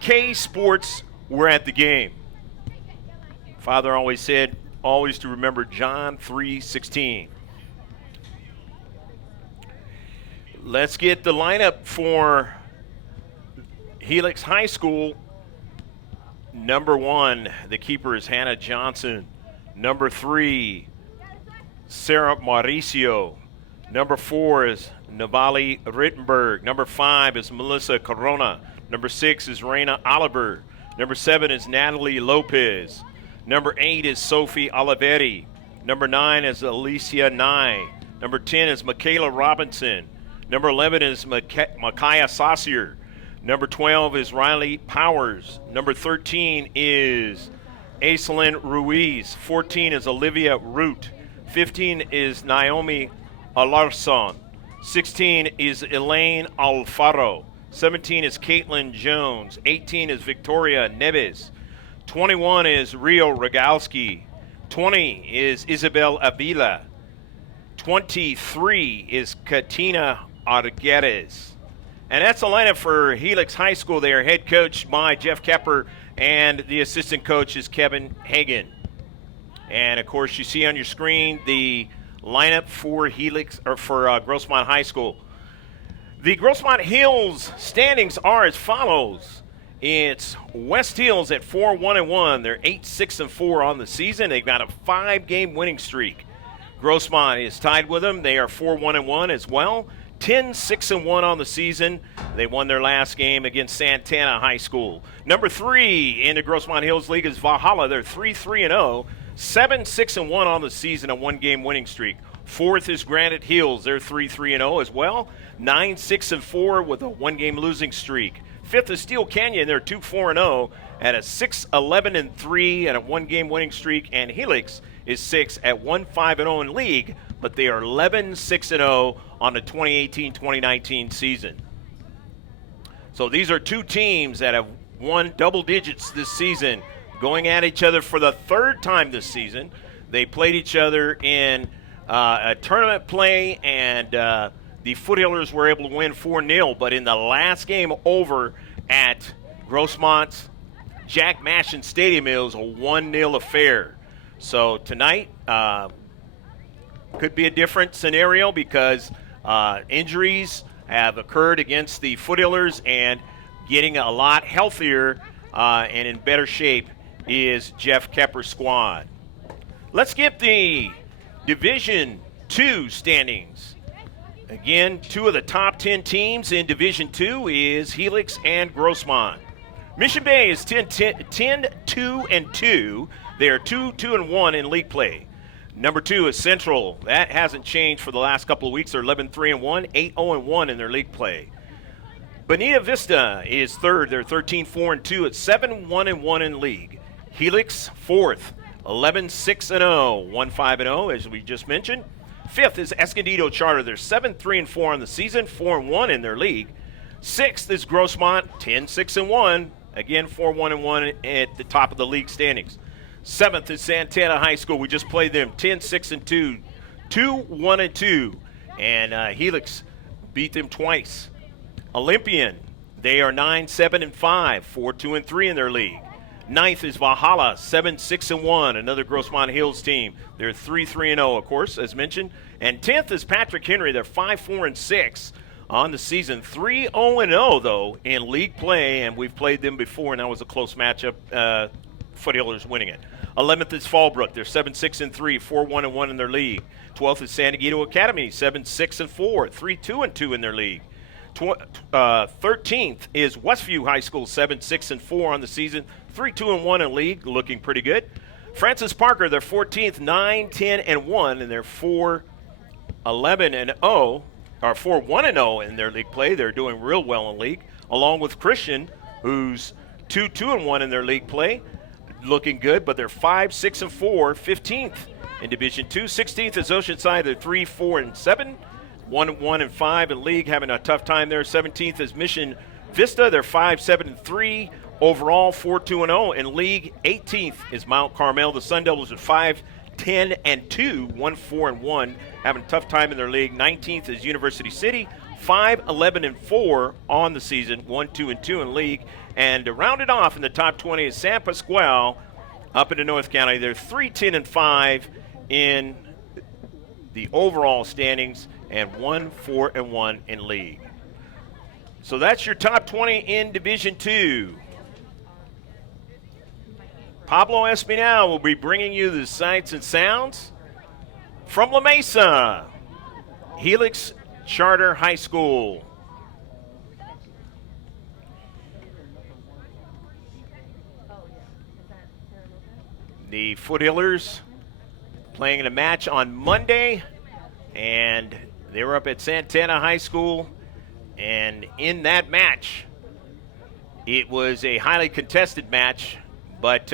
K Sports were at the game. Father always said, always to remember John 3:16. Let's get the lineup for Helix High School. Number 1, the keeper is Hannah Johnson. Number 3, Sarah Mauricio. Number 4 is Navali Rittenberg. Number 5 is Melissa Corona. Number 6 is Reina Oliver. Number 7 is Natalie Lopez. Number 8 is Sophie Oliveri. Number 9 is Alicia Nye. Number 10 is Michaela Robinson. Number 11 is Micaiah Saucier. Number 12 is Riley Powers. Number 13 is Aislinn Ruiz. 14 is Olivia Root. 15 is Naomi Alarson. 16 is Elaine Alfaro. 17 is Caitlin Jones. 18 is Victoria Neves. 21 is Rio Rogalski. 20 is Isabel Avila. 23 is Katina Arguedes. And that's the lineup for Helix High School. They are head coached by Jeff Kepper, and the assistant coach is Kevin Hagan. And, of course, you see on your screen the lineup for Helix or for Grossmont High School. The Grossmont Hills standings are as follows. It's West Hills at 4-1-1. They're 8-6-4 on the season. They've got a 5-game winning streak. Grossmont is tied with them. They are 4-1-1 as well. 10-6-1 on the season. They won their last game against Santana High School. Number 3 in the Grossmont Hills League is Valhalla. They're 3-3-0. 7-6-1 on the season, a 1-game winning streak. 4th is Granite Hills. They're 3-3-0 as well. 9-6-4 with a 1-game losing streak. 5th is Steel Canyon. They're 2-4-0 at a 6-11-3 and a 1-game winning streak. And Helix is 6 at 1-5-0 in league, but they are 11-6-0 on the 2018-2019 season. So these are two teams that have won double digits this season, going at each other for the 3rd time this season. They played each other in a tournament play, and the Foothillers were able to win 4-0, but in the last game over at Grossmont's Jack Mashin Stadium, it was a 1-0 affair. So tonight could be a different scenario because injuries have occurred against the Foothillers, and getting a lot healthier and in better shape is Jeff Kepper's squad. Let's get the Division II standings. Again, 2 of the top 10 teams in Division II is Helix and Grossmont. Mission Bay is 10-2-2. They are 2-2-1 in league play. Number 2 is Central. That hasn't changed for the last couple of weeks. They're 11-3-1, 8-0-1 in their league play. Bonita Vista is 3rd. They're 13-4-2 at 7-1-1 in league. Helix 4th, 11-6-0, 1-5-0 as we just mentioned. 5th is Escondido Charter. They're 7-3-4 on the season, 4-1 in their league. 6th is Grossmont, 10-6-1, again 4-1-1 at the top of the league standings. 7th is Santana High School. We just played them 10-6-2, 2-1-2, and Helix beat them twice. Olympian, they are 9-7-5, 4-2-3 in their league. 9th is Valhalla, 7-6-1, another Grossmont Hills team. They're 3-3-0, of course, as mentioned. And 10th is Patrick Henry. They're 5-4-6 on the season. 3-0-0, though, in league play, and we've played them before, and that was a close matchup. Foothillers winning it. 11th is Fallbrook. They're 7-6-3, 4-1-1 in their league. 12th is San Diego Academy, 7-6-4, 3-2-2 in their league. 13th is Westview High School, 7-6-4 on the season, 3-2-1 in league, looking pretty good. Francis Parker, they're 14th, 9-10-1, and they're 4-11-0, or 4-1-0 in their league play. They're doing real well in league, along with Christian, who's 2-2-1 in their league play, looking good, but they're 5-6-4, 15th in Division II. 16th is Oceanside, they're 3-4-7. 1-1-5 in league, having a tough time there. 17th is Mission Vista. They're 5-7-3 overall, 4-2-0 in league. 18th is Mount Carmel. The Sun Devils are 5-10-2, 1-4-1, having a tough time in their league. 19th is University City, 5-11-4 on the season, 1-2-2 in league. And to round it off in the top 20 is San Pasqual up into North County. They're 3-10-5 in the overall standings and 1-4-1 in league. So that's your top 20 in Division 2. Pablo Espinal will be bringing you the sights and sounds from La Mesa, Helix Charter High School. The Foothillers playing in a match on Monday, and they were up at Santana High School, and in that match, it was a highly contested match, but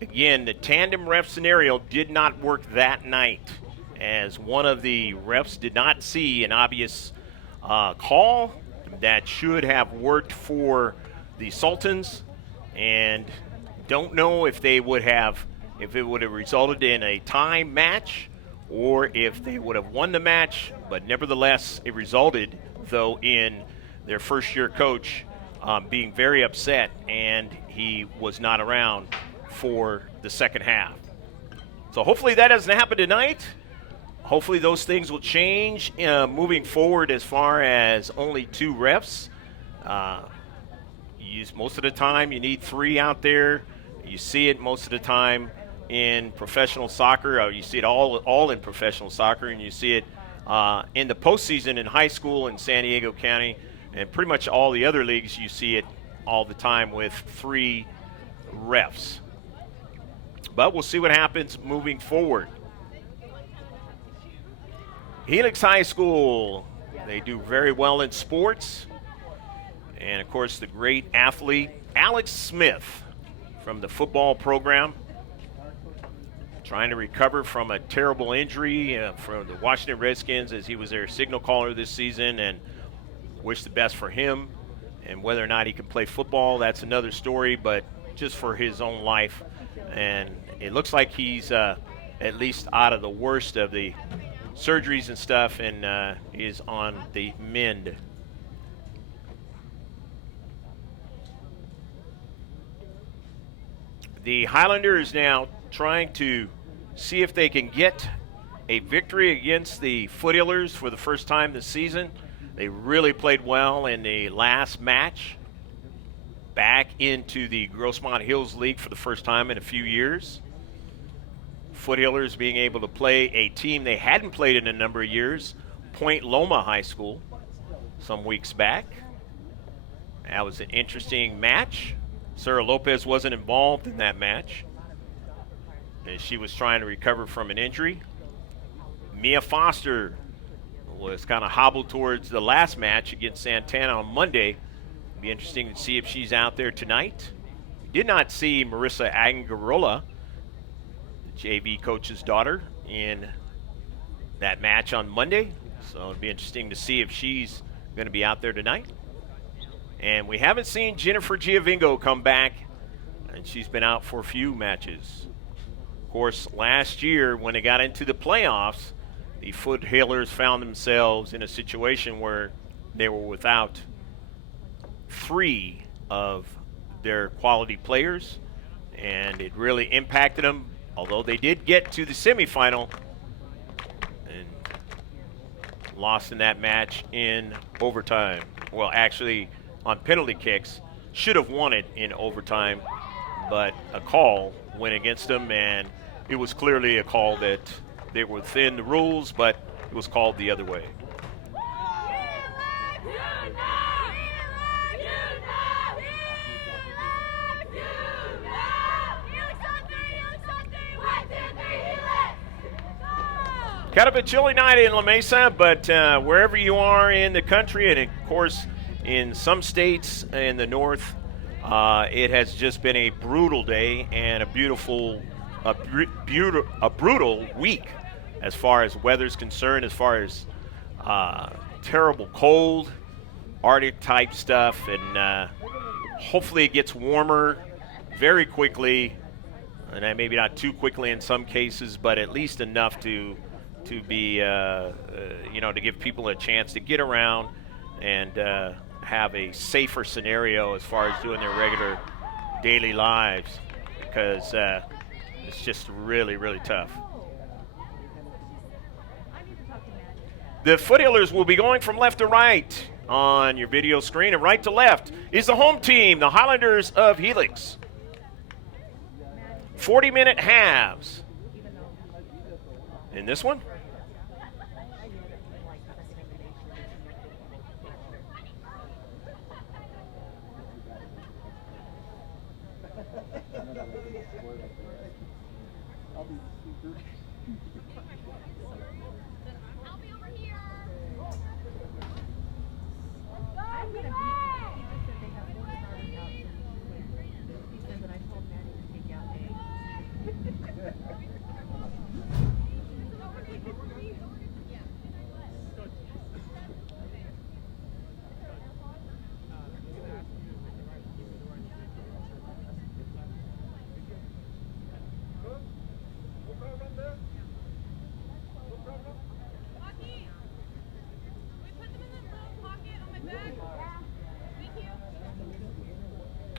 again, the tandem ref scenario did not work that night, as one of the refs did not see an obvious call that should have worked for the Sultans, and don't know if it would have resulted in a tie match or if they would have won the match, but nevertheless, it resulted, though, in their first-year coach being very upset, and he was not around for the second half. So hopefully that doesn't happen tonight. Hopefully those things will change moving forward as far as only 2 refs. Most of the time you need 3 out there. You see it most of the time in professional soccer. You see it all in professional soccer, and you see it in the postseason in high school in San Diego County, and pretty much all the other leagues you see it all the time with 3 refs. But we'll see what happens moving forward. Helix High School, they do very well in sports. And, of course, the great athlete Alex Smith from the football program, trying to recover from a terrible injury from the Washington Redskins, as he was their signal caller this season, and wish the best for him. And whether or not he can play football, that's another story, but just for his own life. And it looks like he's at least out of the worst of the surgeries and stuff, and is on the mend. The Highlanders now trying to see if they can get a victory against the Foothillers for the first time this season. They really played well in the last match, back into the Grossmont Hills League for the first time in a few years. Foothillers being able to play a team they hadn't played in a number of years, Point Loma High School, some weeks back. That was an interesting match. Sarah Lopez wasn't involved in that match, as she was trying to recover from an injury. Mia Foster was kind of hobbled towards the last match against Santana on Monday. It'll be interesting to see if she's out there tonight. Did not see Marissa Angarola, the JV coach's daughter, in that match on Monday. So it'll be interesting to see if she's going to be out there tonight. And we haven't seen Jennifer Giovingo come back, and she's been out for a few matches. Of course, last year when they got into the playoffs, the Foothillers found themselves in a situation where they were without 3 of their quality players, and it really impacted them, although they did get to the semifinal and lost in that match in overtime. Well, actually, on penalty kicks, should have won it in overtime, but a call went against them, and it was clearly a call that they were within the rules, but it was called the other way. Kind of a chilly night in La Mesa, but wherever you are in the country, and of course in some states in the north, it has just been a brutal day and a brutal week as far as weather's concerned, as far as terrible cold, Arctic type stuff, and hopefully it gets warmer very quickly, and maybe not too quickly in some cases, but at least enough to to be, to give people a chance to get around and have a safer scenario as far as doing their regular daily lives, because it's just really, really tough. The Foothillers will be going from left to right on your video screen, and right to left is the home team, the Highlanders of Helix. 40-minute halves. In this one?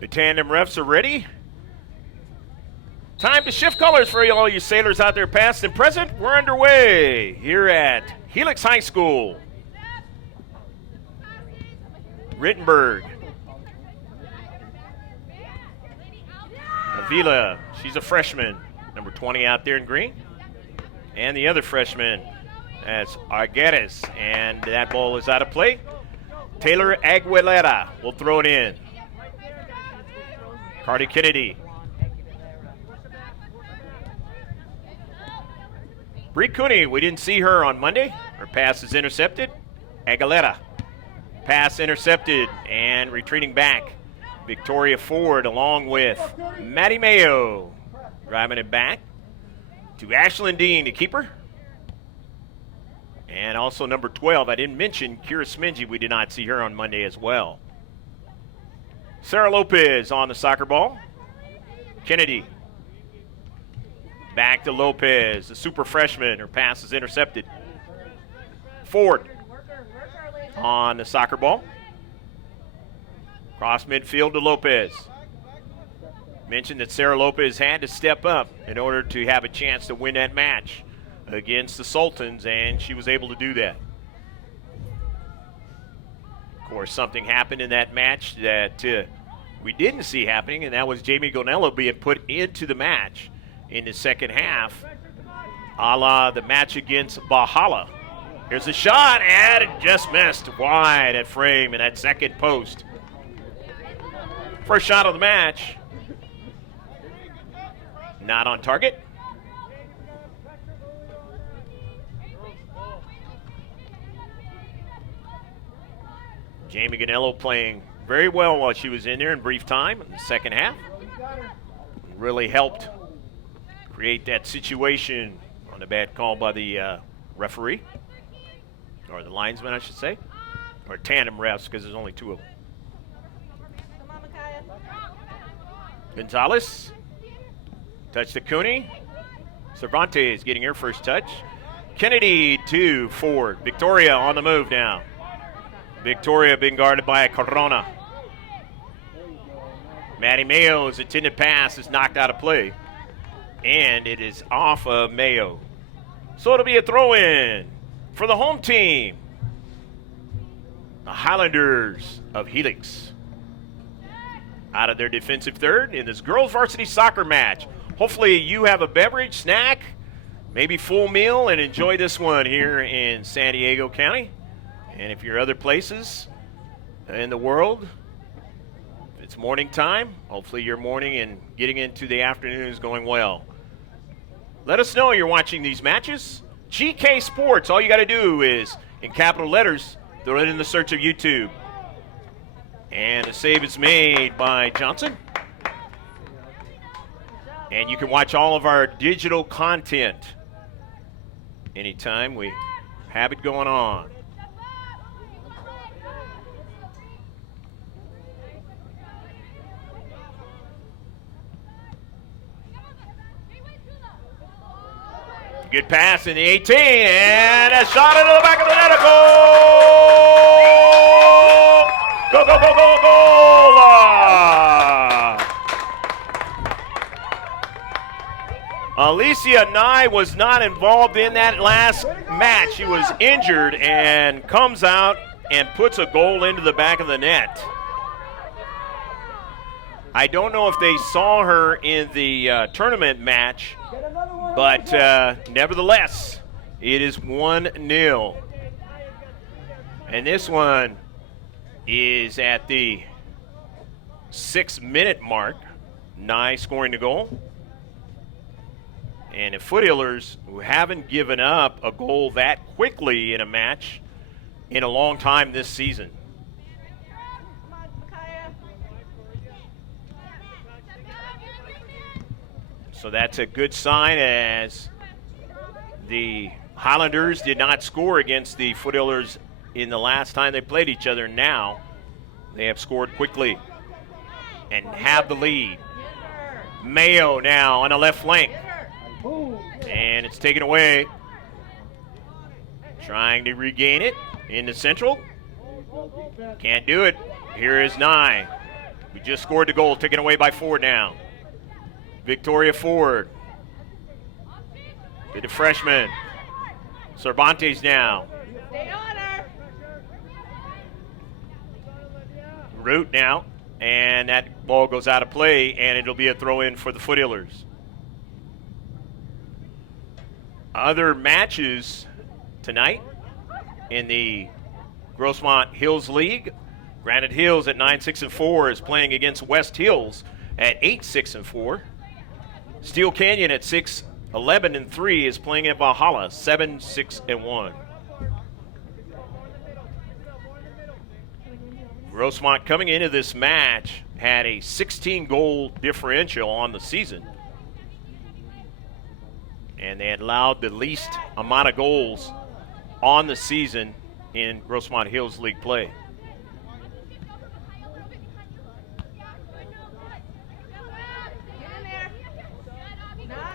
The tandem refs are ready. Time to shift colors for all you sailors out there, past and present. We're underway here at Helix High School. Rittenberg. Avila, she's a freshman. Number 20 out there in green. And the other freshman, that's Arguedas. And that ball is out of play. Taylor Aguilera will throw it in. Cardi Kennedy. Bree Cooney, we didn't see her on Monday. Her pass is intercepted. Aguilera. Pass intercepted and retreating back. Victoria Ford along with Maddie Mayo. Driving it back to Ashlyn Dean, the keeper. And also number 12, I didn't mention Kira Smingy. We did not see her on Monday as well. Sarah Lopez on the soccer ball. Kennedy. Back to Lopez, the super freshman. Her pass is intercepted. Ford on the soccer ball. Cross midfield to Lopez. Mentioned that Sarah Lopez had to step up in order to have a chance to win that match against the Sultans, and she was able to do that. Of course, something happened in that match that we didn't see happening, and that was Jamie Gonello being put into the match in the second half, a la the match against Bahala. Here's a shot, and it just missed wide at frame in that second post. First shot of the match. Not on target. Jamie Gonello playing very well while she was in there in brief time in the second half. Really helped create that situation on a bad call by the referee, or the linesman, I should say, or tandem refs, because there's only two of them. Gonzalez, touch to Cooney. Cervantes getting her first touch. Kennedy to Ford. Victoria on the move now. Victoria being guarded by Corona. Maddie Mayo's intended pass is knocked out of play, and it is off of Mayo. So it'll be a throw-in for the home team, the Highlanders of Helix. Out of their defensive third in this girls varsity soccer match. Hopefully you have a beverage, snack, maybe full meal, and enjoy this one here in San Diego County. And if you're other places in the world, if it's morning time, hopefully your morning and getting into the afternoon is going well. Let us know you're watching these matches. GK Sports, all you got to do is, in capital letters, throw it in the search of YouTube. And the save is made by Johnson. And you can watch all of our digital content anytime we have it going on. Good pass in the 18, and a shot into the back of the net. A goal! Go, go, go, go, goal! Alicia Nye was not involved in that last match. She was injured and comes out and puts a goal into the back of the net. I don't know if they saw her in the tournament match, but nevertheless, it is 1-0. And this one is at the 6-minute mark. Nye scoring the goal. And the Foothillers, who haven't given up a goal that quickly in a match in a long time this season. So that's a good sign, as the Highlanders did not score against the Foothillers in the last time they played each other. Now they have scored quickly and have the lead. Mayo now on the left flank. And it's taken away. Trying to regain it in the central. Can't do it. Here is Nye. We just scored the goal, taken away by Ford now. Victoria Ford to the freshman. Cervantes now. Root now. And that ball goes out of play, and it'll be a throw-in for the Foothillers. Other matches tonight in the Grossmont Hills League. Granite Hills at 9-6-4 is playing against West Hills at 8-6-4. Steel Canyon at 6-11-3 is playing at Valhalla 7-6-1. Grossmont coming into this match had a 16-goal differential on the season. And they had allowed the least amount of goals on the season in Grossmont Hills League play.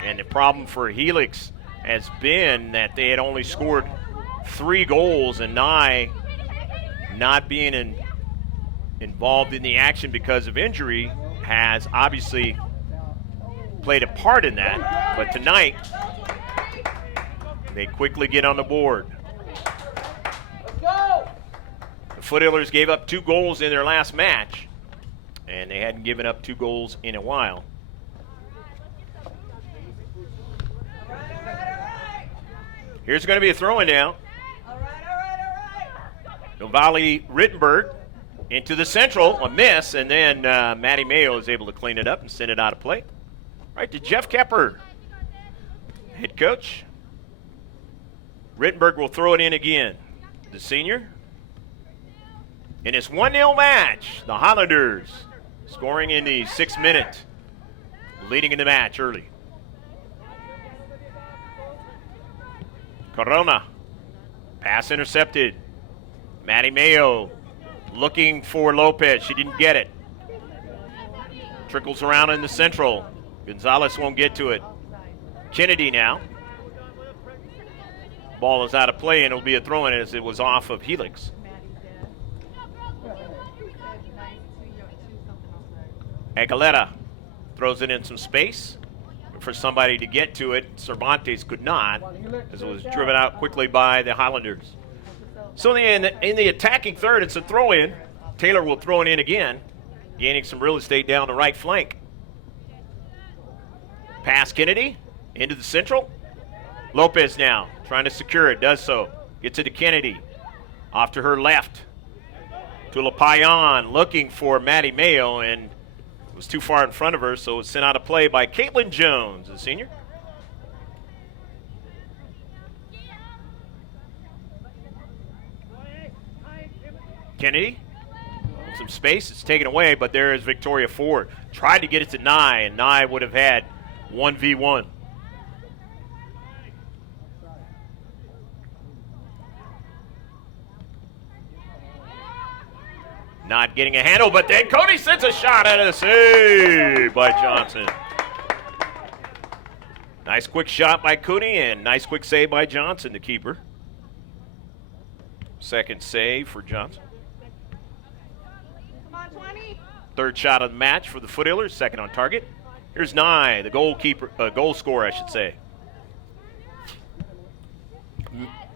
And the problem for Helix has been that they had only scored 3 goals, and Nye not being involved in the action because of injury has obviously played a part in that. But tonight, they quickly get on the board. The Foothillers gave up 2 goals in their last match, and they hadn't given up 2 goals in a while. Here's going to be a throw-in now. Novali Rittenberg into the central, a miss, and then Maddie Mayo is able to clean it up and send it out of play. Right to Jeff Kepper, head coach. Rittenberg will throw it in again. The senior. In this 1-0 match, the Highlanders scoring in the 6th minute, leading in the match early. Corona, pass intercepted. Maddie Mayo looking for Lopez. She didn't get it. Trickles around in the central. Gonzalez won't get to it. Kennedy now. Ball is out of play, and it'll be a throw-in as it was off of Helix. Aguilera throws it in some space for somebody to get to it. Cervantes could not, as it was driven out quickly by the Highlanders. So in the attacking third, it's a throw-in. Taylor will throw it in again, gaining some real estate down the right flank. Pass Kennedy into the central. Lopez now trying to secure it, does so. Gets it to Kennedy. Off to her left. To LaPayan, looking for Maddie Mayo, and it was too far in front of her, so it was sent out of play by Caitlin Jones, the senior. Kennedy, some space, it's taken away, but there is Victoria Ford. Tried to get it to Nye, and Nye would have had 1v1. Not getting a handle, but then Cody sends a shot at a save by Johnson. Nice quick shot by Cooney and nice quick save by Johnson, the keeper. Second save for Johnson. Come on, 20. Third shot of the match for the Foothillers, second on target. Here's Nye, the goal scorer, I should say.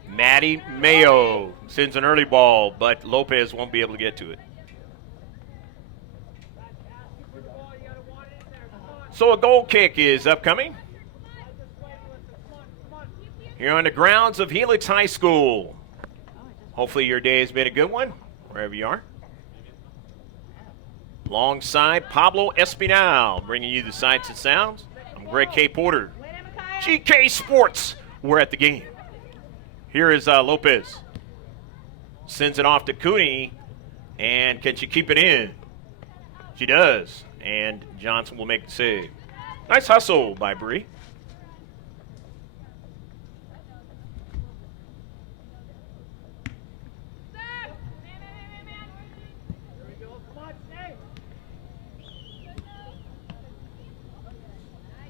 Maddie Mayo sends an early ball, but Lopez won't be able to get to it. So a goal kick is upcoming here on the grounds of Helix High School. Hopefully your day has been a good one, wherever you are. Alongside Pablo Espinal, bringing you the sights and sounds. I'm Greg K. Porter. GK Sports, we're at the game. Here is Lopez. Sends it off to Cooney, and can she keep it in? She does, and Johnson will make the save. Nice hustle by Bree.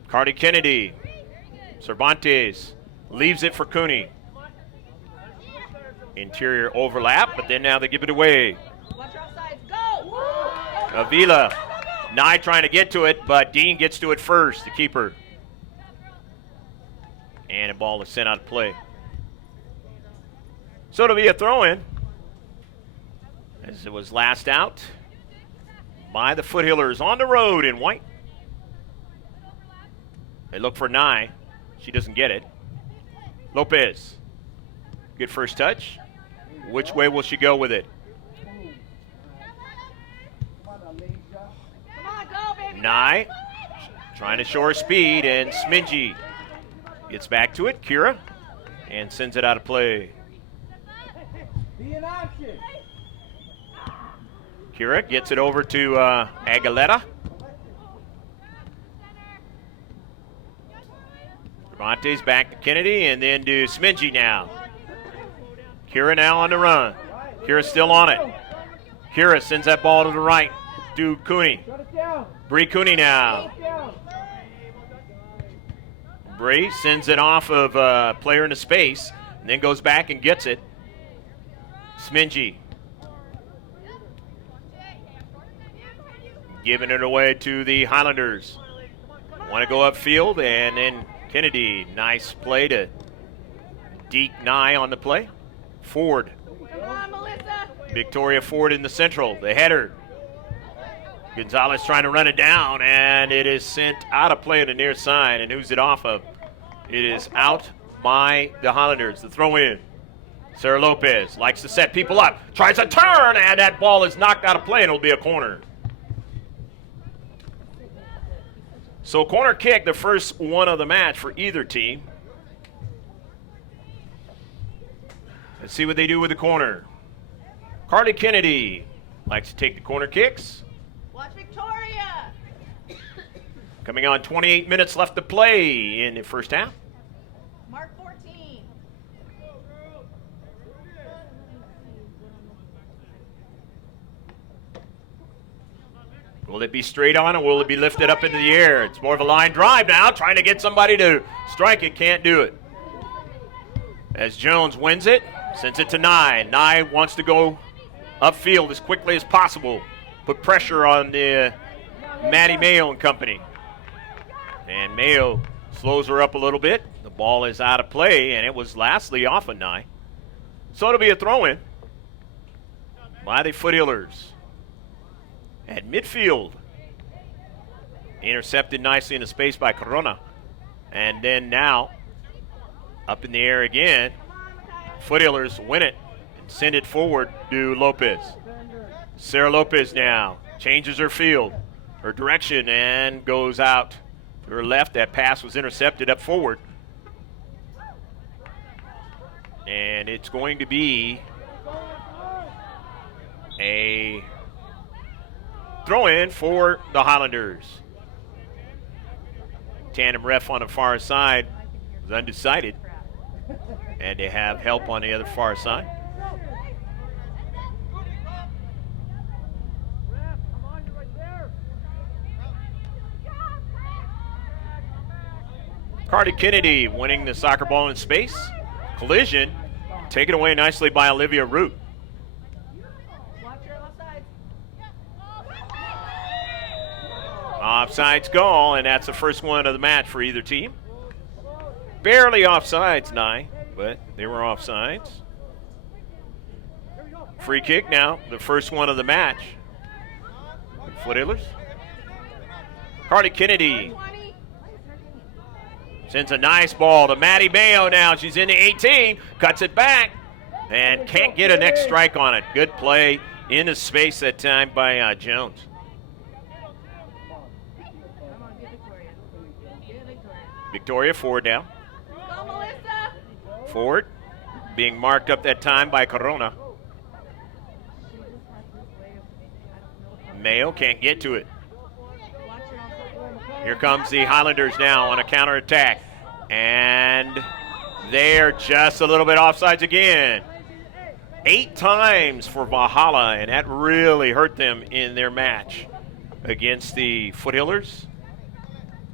Cardi Kennedy, Cervantes leaves it for Cooney. Interior overlap, but then now they give it away. Avila, Nye trying to get to it, but Dean gets to it first, the keeper. And a ball is sent out of play. So it'll be a throw-in, as it was last out by the Foothillers on the road in white. They look for Nye. She doesn't get it. Lopez. Good first touch. Which way will she go with it? Nye trying to show her speed, and Smingy gets back to it. Kira, and sends it out of play. Kira gets it over to Aguilera. Cervantes back to Kennedy, and then to Smingy now. Kira now on the run. Kira still on it. Kira sends that ball to the right to Cooney. Bree Cooney now. Bree sends it off of a player into space, and then goes back and gets it. Smingy. Giving it away to the Highlanders. Want to go upfield, and then Kennedy, nice play to Deke Nye on the play. Ford. Come on, Melissa. Victoria Ford in the central. The header. Gonzalez trying to run it down, and it is sent out of play on the near side. And who's it off of? It is out by the Highlanders. The throw in. Sarah Lopez likes to set people up. Tries a turn, and that ball is knocked out of play, and it'll be a corner. So corner kick, the first one of the match for either team. Let's see what they do with the corner. Carly Kennedy likes to take the corner kicks. Watch Victoria. Coming on 28 minutes left to play in the first half. Mark 14. Will it be straight on, or will it be lifted up into the air? It's more of a line drive now, trying to get somebody to strike it. Can't do it. As Jones wins it, sends it to Nye. Nye wants to go upfield as quickly as possible. Put pressure on the Maddie Mayo and company. And Mayo slows her up a little bit. The ball is out of play, and it was lastly off of Nye. So it'll be a throw-in by the Foothillers. At midfield. Intercepted nicely in the space by Corona. And then now, up in the air again. Foothillers win it and send it forward to Lopez. Sarah Lopez now changes her field, her direction, and goes out to her left. That pass was intercepted up forward. And it's going to be a throw in for the Highlanders. Tandem ref on the far side was undecided. And they have help on the other far side. Cardi Kennedy winning the soccer ball in space. Collision taken away nicely by Olivia Root. Watch your offsides. Offsides goal, and that's the first one of the match for either team. Barely offsides, Nye, but they were offsides. Free kick now, the first one of the match. Foothillers. Cardi Kennedy 20. sends a nice ball to Maddie Mayo now. She's in the 18, cuts it back, and can't get a next strike on it. Good play into space that time by Jones. Come on, get Victoria. Get Victoria. Victoria forward now. Go, Melissa. Forward, being marked up that time by Corona. She just has this way of, I don't know. Mayo can't get to it. Watch your offside. Here comes the Highlanders now on a counterattack. And they're just a little bit offsides again. 8 times for Valhalla, and that really hurt them in their match against the Foothillers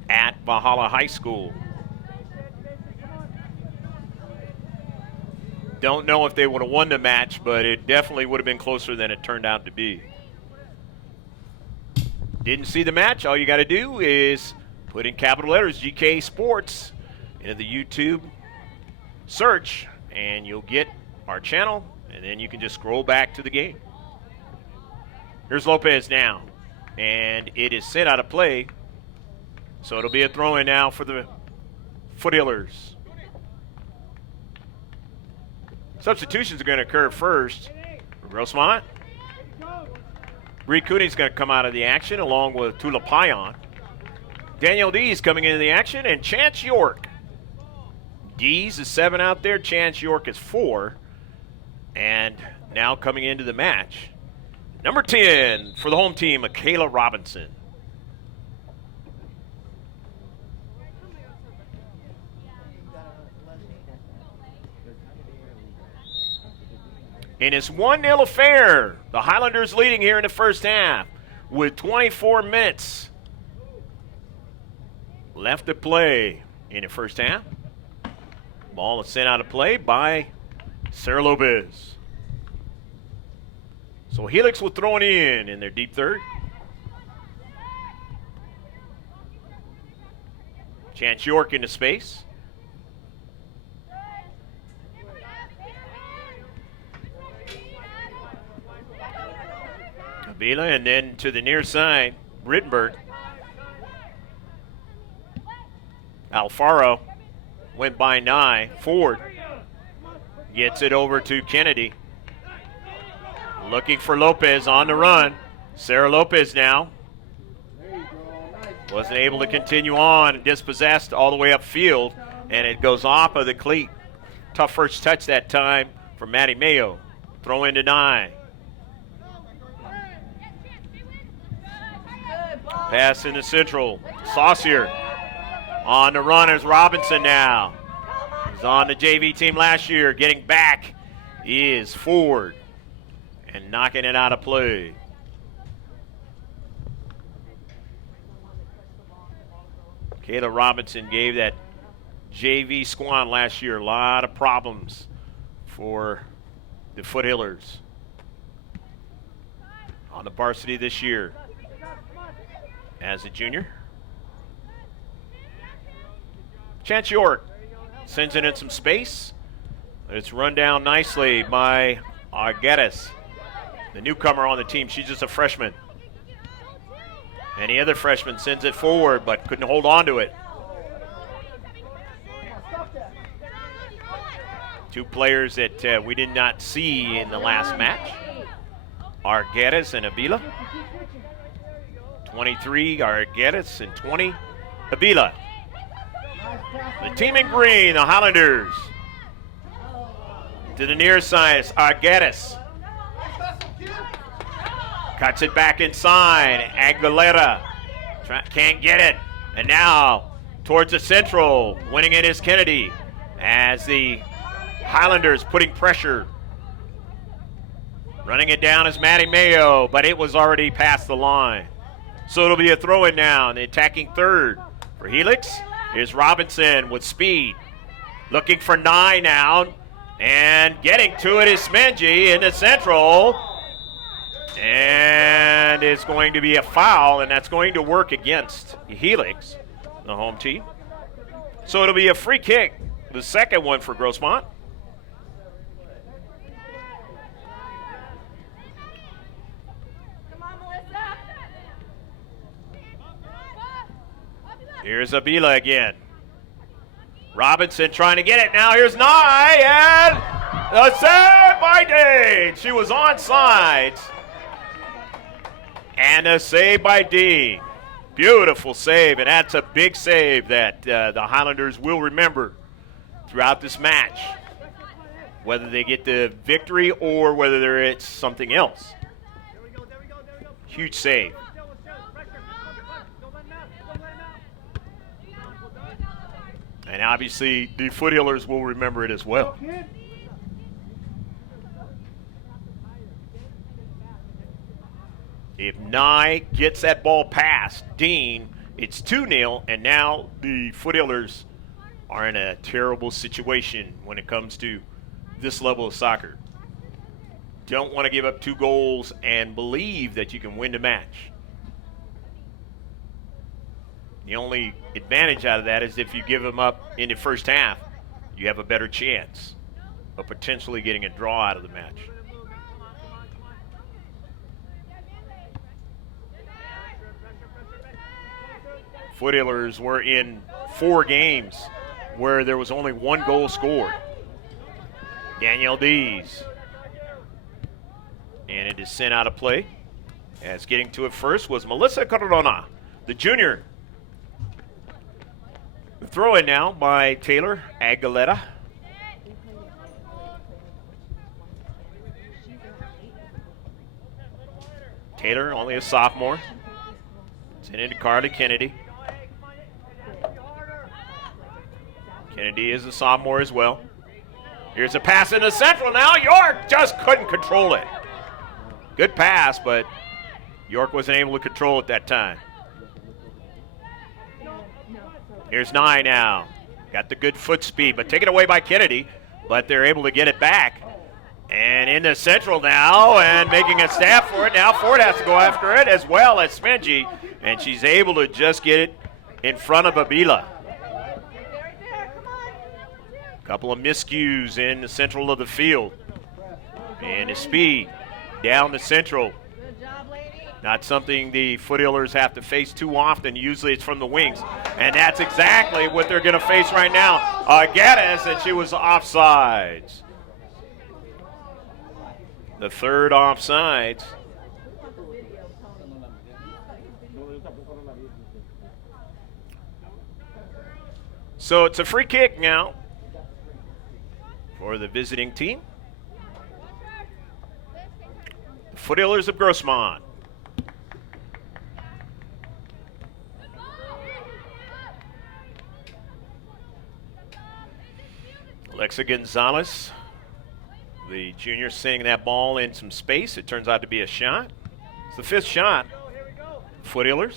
at Valhalla High School. Don't know if they would have won the match, but it definitely would have been closer than it turned out to be. Didn't see the match? All you got to do is put in capital letters GK Sports into the YouTube search, and you'll get our channel, and then you can just scroll back to the game. Here's Lopez now, and it is sent out of play, so it'll be a throw-in now for the Foothillers. Substitutions are going to occur first. Grossmont. Bree Cooney's going to come out of the action along with Tula Payan. Daniel Dees coming into the action, and Chance York. Dees is 7 out there. Chance York is 4. And now coming into the match, number 10 for the home team, Michaela Robinson. And it's 1-0 affair. The Highlanders leading here in the first half with 24 minutes left to play in the first half. Ball is sent out of play by Sarah Lopez. So Helix will throw it in their deep third. Chance York into space. Avila, and then to the near side, Rittenberg. Alfaro went by Nye. Ford gets it over to Kennedy. Looking for Lopez on the run. Sarah Lopez now. Wasn't able to continue on. Dispossessed all the way upfield, and it goes off of the cleat. Tough first touch that time for Maddie Mayo. Throw into Nye. Pass into central. Saucier on the run is Robinson now. He's on the JV team last year. Getting back is Ford and knocking it out of play. Kayla Robinson gave that JV squad last year a lot of problems for the Foothillers. On the varsity this year as a junior. Chance York sends it in some space. It's run down nicely by Arguedas, the newcomer on the team. She's just a freshman. And the other freshman sends it forward but couldn't hold on to it. 2 players that we did not see in the last match. Arguedas and Avila. 23 Arguedas and 20 Avila. The team in green, the Highlanders. To the near side is Arguedas. Cuts it back inside. Aguilera can't get it. And now towards the central. Winning it is Kennedy as the Highlanders putting pressure. Running it down is Maddie Mayo, but it was already past the line. So it'll be a throw-in now in the attacking third for Helix. Here's Robinson with speed. Looking for 9 now. And getting to it is Smenji in the central. And it's going to be a foul, and that's going to work against Helix, the home team. So it'll be a free kick, the second one for Grossmont. Come on, Melissa. Here's Abila again. Robinson trying to get it now. Here's Nye, and a save by Dean. She was onside. And a save by Dean. Beautiful save, and that's a big save that the Highlanders will remember throughout this match, whether they get the victory or whether it's something else. Huge save. And obviously, the Foothillers will remember it as well. If Nye gets that ball past Dean, it's 2-0, and now the Foothillers are in a terrible situation when it comes to this level of soccer. Don't want to give up 2 goals and believe that you can win the match. The only advantage out of that is if you give them up in the first half, you have a better chance of potentially getting a draw out of the match. Foothillers were in 4 games where there was only 1 goal scored. Danielle Dees. And it is sent out of play. As getting to it first was Melissa Corona, the junior. The throw in now by Taylor Aguilera. Taylor, only a sophomore. Sent into Carly Kennedy. Kennedy is a sophomore as well. Here's a pass in the central now. York just couldn't control it. Good pass, but York wasn't able to control it that time. Here's Nye now. Got the good foot speed, but taken away by Kennedy. But they're able to get it back. And in the central now, and making a stab for it. Now Ford has to go after it as well as Smenji. And she's able to just get it in front of Abila. Couple of miscues in the central of the field. And the speed down the central. Not something the Foothillers have to face too often. Usually it's from the wings. And that's exactly what they're going to face right now. Gaddis, and she was offsides. The third offsides. So it's a free kick now for the visiting team. The Foothillers of Grossmont. Alexa Gonzalez, the junior, sending that ball in some space. It turns out to be a shot. It's the 5th shot. Foothillers.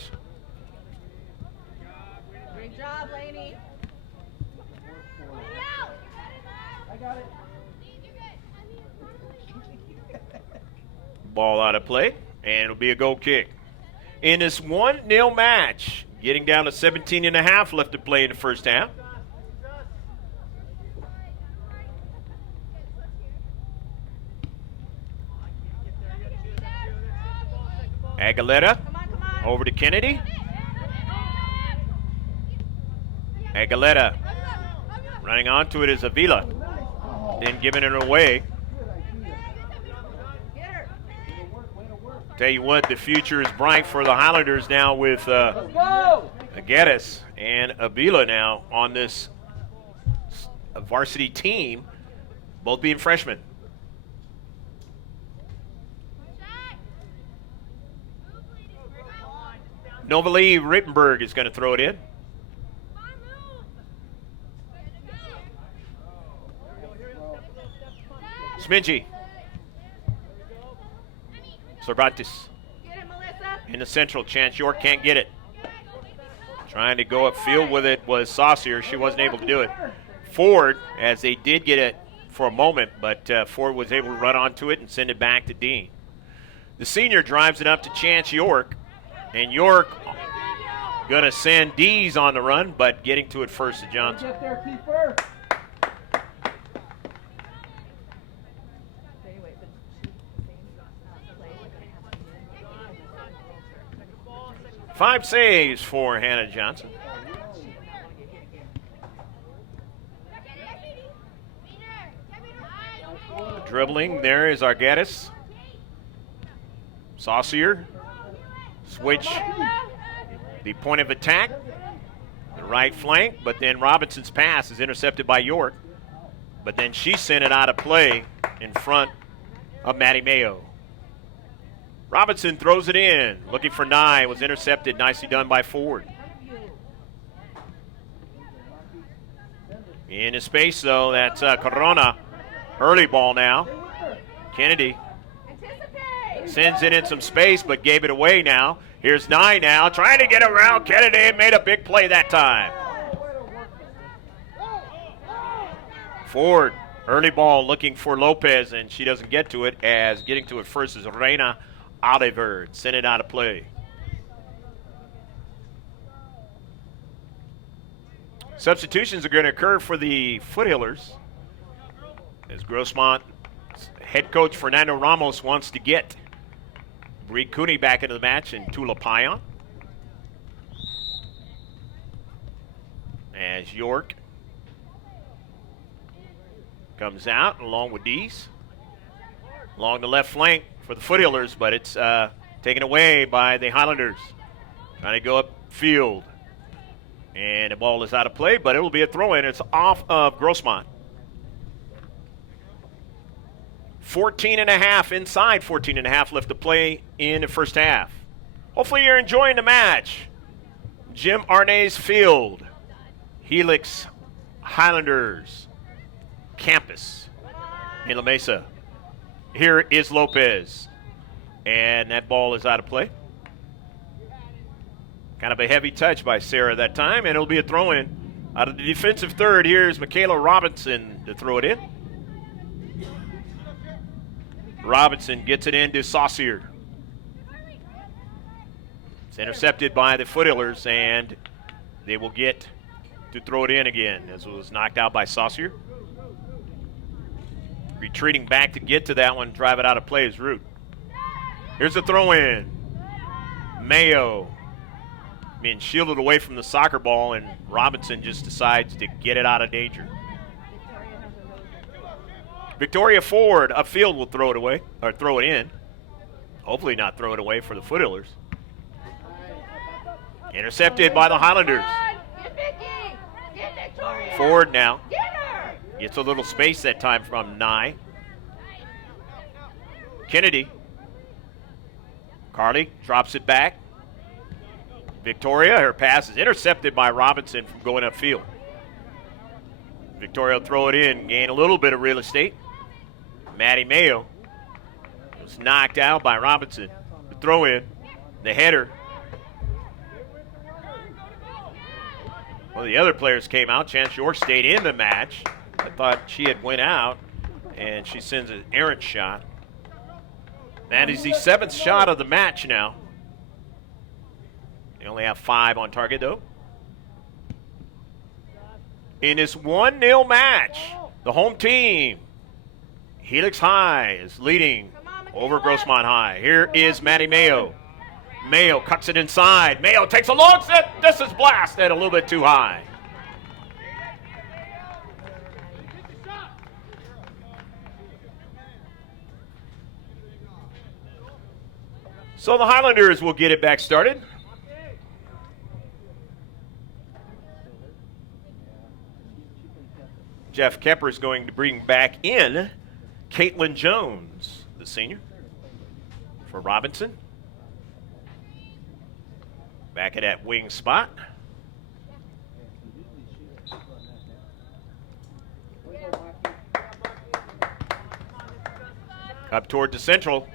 Great job, Lainey. Ball out of play, and it'll be a goal kick. In this 1-0 match, getting down to 17.5 left to play in the first half. Aguilera over to Kennedy. Aguilera running onto it is Avila. Then giving it away. Tell you what, the future is bright for the Highlanders now with Geddes and Abila now on this varsity team, both being freshmen. Novalee Rittenberg is going to throw it in. Smingy. Cervantes in the central. Chance York can't get it. Trying to go upfield with it was Saucier. She wasn't able to do it. Ford, as they did get it for a moment, but Ford was able to run onto it and send it back to Dean. The senior drives it up to Chance York, and York going to send Dees on the run, but getting to it first to Johnson. Get there, keeper. Five saves for Hannah Johnson. Dribbling, there is Arguedas. Saucier. Switch the point of attack. The right flank, but then Robinson's pass is intercepted by York. But then she sent it out of play in front of Maddie Mayo. Robinson throws it in, looking for Nye. Was intercepted, nicely done by Ford. In his space, though, that's Corona. Early ball now. Kennedy sends it in some space, but gave it away now. Here's Nye now, trying to get around Kennedy and made a big play that time. Ford, early ball looking for Lopez, and she doesn't get to it, as getting to it first is Reina Oliver. Sent it out of play. Substitutions are going to occur for the Foothillers, as Grossmont head coach Fernando Ramos wants to get Bree Cooney back into the match and Tula Payan. As York comes out along with Dees. Along the left flank for the Foothillers, but it's taken away by the Highlanders. Trying to go upfield. And the ball is out of play, but it will be a throw-in. It's off of Grossmont. 14.5 inside, 14.5 left to play in the first half. Hopefully you're enjoying the match. Jim Arnay's Field, Helix Highlanders campus in La Mesa. Here is Lopez, and that ball is out of play. Kind of a heavy touch by Sarah that time, and it'll be a throw-in. Out of the defensive third, here's Michaela Robinson to throw it in. Robinson gets it into Saucier. It's intercepted by the Foothillers, and they will get to throw it in again, as it was knocked out by Saucier. Retreating back to get to that one, drive it out of play is Root. Here's the throw-in. Mayo being shielded away from the soccer ball, and Robinson just decides to get it out of danger. Victoria Ford upfield will throw it away, or throw it in. Hopefully not throw it away for the Foothillers. Intercepted by the Highlanders. Ford now gets a little space that time from Nye. Kennedy. Carly drops it back. Victoria, her pass is intercepted by Robinson from going upfield. Victoria will throw it in, gain a little bit of real estate. Maddie Mayo was knocked out by Robinson. The throw in, the header. Well, the other players came out. Chance York stayed in the match. I thought she had went out, and she sends an errant shot. That is the 7th shot of the match now. They only have 5 on target, though. In this 1-0 match, the home team, Helix High, is leading over Grossmont High. Here is Maddie Mayo. Mayo cuts it inside. Mayo takes a long set. This is blasted a little bit too high. So the Highlanders will get it back started. Jeff Kepper is going to bring back in Caitlin Jones, the senior, for Robinson. Back at that wing spot. Up toward the central.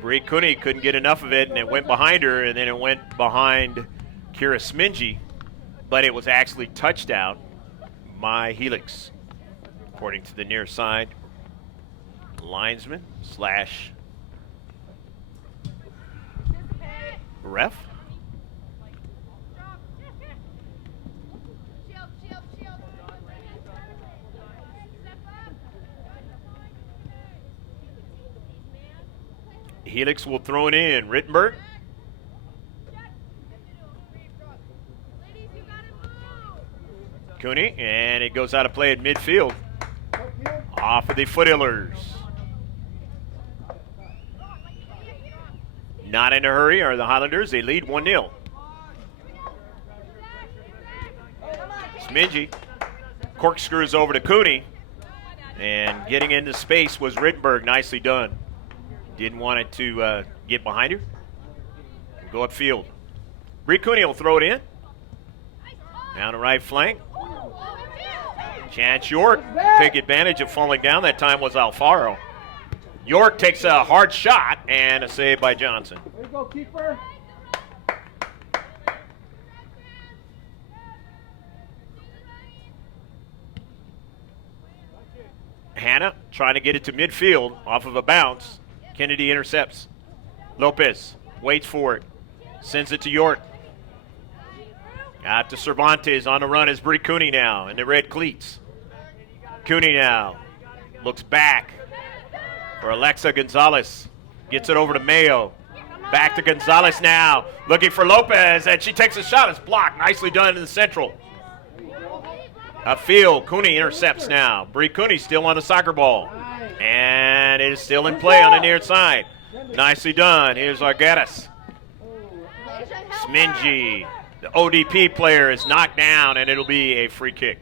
Bree Cooney couldn't get enough of it, and it went behind her, and then it went behind Kira Smingy. but it was actually touchdown by Helix, according to the near side linesman slash ref. Helix will throw it in. Rittenberg. Cooney, and it goes out of play at midfield. Off of the Foothillers. Not in a hurry are the Highlanders. They lead 1-0. Smingy corkscrews over to Cooney. And getting into space was Rittenberg. Nicely done. Didn't want it to get behind her. Go upfield. Bree Cooney will throw it in. Down the right flank. Chance York take advantage of falling down. That time was Alfaro. York takes a hard shot and a save by Johnson. There you go, keeper. Hannah trying to get it to midfield off of a bounce. Kennedy intercepts. Lopez waits for it. Sends it to York. Out to Cervantes. On the run is Bree Cooney now in the red cleats. Cooney now looks back for Alexa Gonzalez. Gets it over to Mayo. Back to Gonzalez now. Looking for Lopez, and she takes a shot. It's blocked. Nicely done in the central. Upfield, Cooney intercepts now. Bree Cooney still on the soccer ball. And it is still in play on the near side. Nicely done. Here's Arguedas. Smingy, the ODP player, is knocked down, and it'll be a free kick.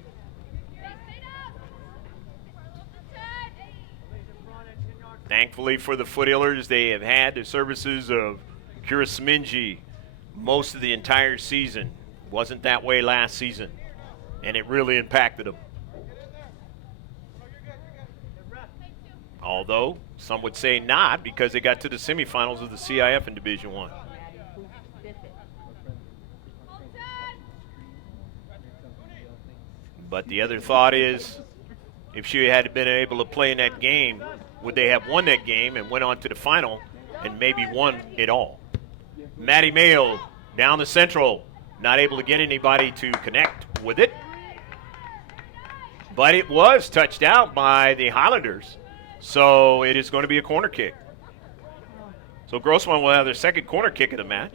Thankfully for the Foothillers, they have had the services of Kira Smingy most of the entire season. Wasn't that way last season, and it really impacted them. Although, some would say not, because they got to the semifinals of the C.I.F. in Division I. But the other thought is, if she had been able to play in that game, would they have won that game and went on to the final and maybe won it all? Maddie Mayo down the central, not able to get anybody to connect with it. But it was touched out by the Highlanders, so it is going to be a corner kick. So Grossmont will have their second corner kick of the match.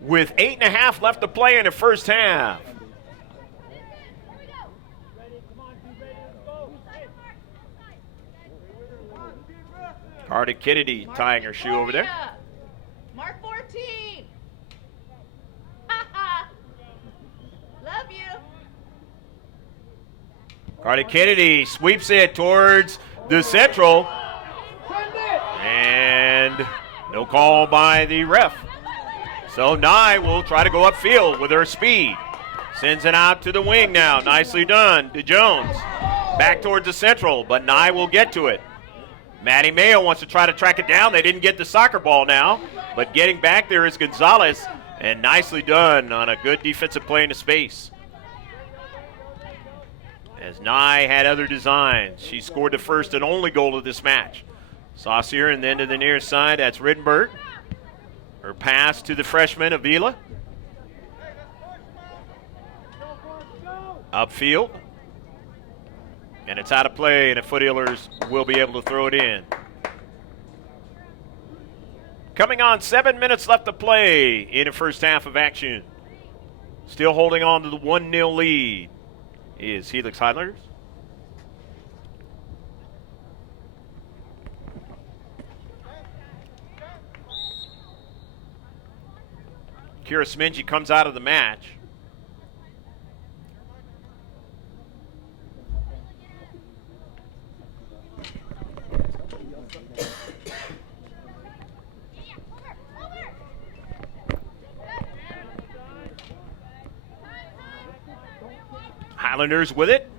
With 8.5 left to play in the first half. Carter Kennedy tying her shoe over there. Mark 14. Love you. Carter Kennedy sweeps it towards the central. And no call by the ref. So Nye will try to go upfield with her speed. Sends it out to the wing now. Nicely done to Jones. Back towards the central, but Nye will get to it. Maddie Mayo wants to try to track it down. They didn't get the soccer ball now, but getting back there is Gonzalez, and nicely done on a good defensive play into space. As Nye had other designs, she scored the first and only goal of this match. Saucier, and then to the near side, that's Rittenberg. Her pass to the freshman, Avila. Upfield. And it's out of play, and the Foothillers will be able to throw it in. Coming on, 7 minutes left to play in the first half of action. Still holding on to the 1-0 lead is Helix Highlanders. Kira Smingy comes out of the match. Highlanders with it.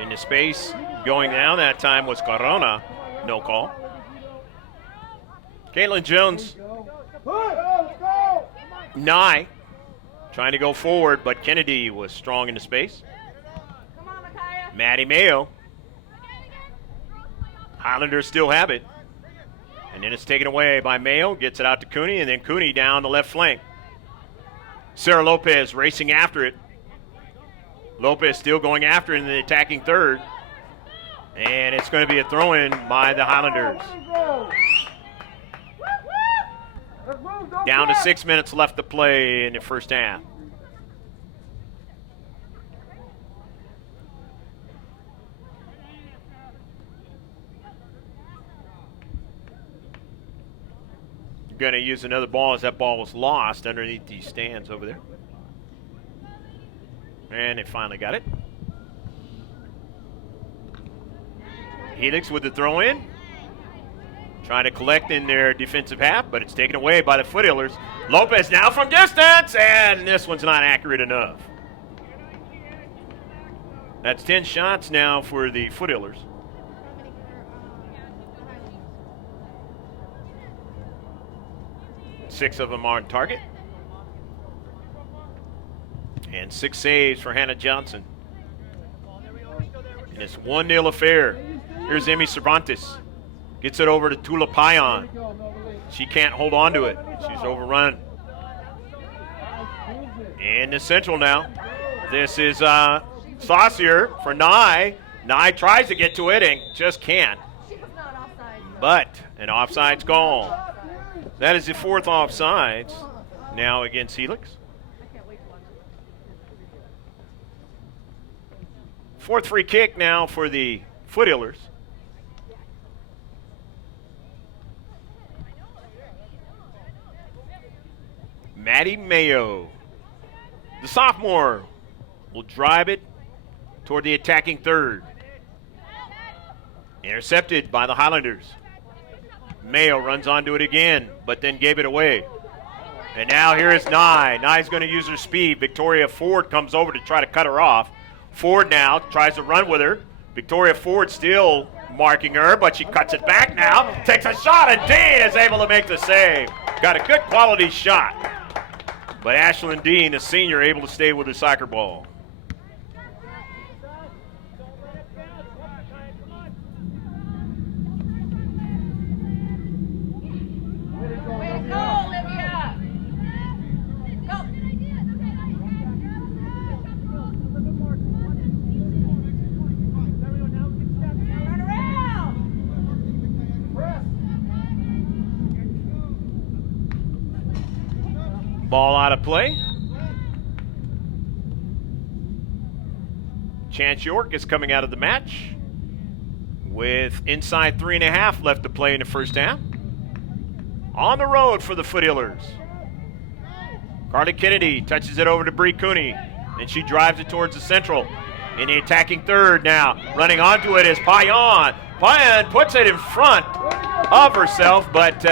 Into space. Going down that time was Corona. No call. Caitlin Jones, Nye, trying to go forward, but Kennedy was strong into space. Come on, Micaiah. Maddie Mayo. Highlanders still have it. And then it's taken away by Mayo, gets it out to Cooney, and then Cooney down the left flank. Sarah Lopez racing after it. Lopez still going after it in the attacking third. And it's going to be a throw-in by the Highlanders. Down to 6 minutes left to play in the first half. Going to use another ball as that ball was lost underneath these stands over there. And they finally got it. Helix with the throw in. Trying to collect in their defensive half, but it's taken away by the Foothillers. Lopez now from distance, and this one's not accurate enough. That's 10 shots now for the Foothillers. Six of them are on target. And 6 saves for Hannah Johnson. And it's 1-0 affair. Here's Emmy Cervantes. Gets it over to Tula Payan. She can't hold on to it. She's overrun. In the central now. This is Saucier for Nye. Nye tries to get to it and just can't. She was not offside. But an offside's gone. That is the 4th offsides now against Helix. I can't wait to watch it. 4th free kick now for the Foothillers. Maddie Mayo, the sophomore, will drive it toward the attacking third. Intercepted by the Highlanders. Mayo runs onto it again, but then gave it away. And now here is Nye. Nye's going to use her speed. Victoria Ford comes over to try to cut her off. Ford now tries to run with her. Victoria Ford still marking her, but she cuts it back now. Takes a shot, and Dean is able to make the save. Got a good quality shot. But Ashlyn Dean, the senior, able to stay with the soccer ball. Way to go, Olivia. Go. Turn around. Ball out of play. Chance York is coming out of the match with inside 3.5 left to play in the first half. On the road for the Foothillers. Carly Kennedy touches it over to Bree Cooney, and she drives it towards the central. In the attacking third now, running onto it is Payan. Payan puts it in front of herself, but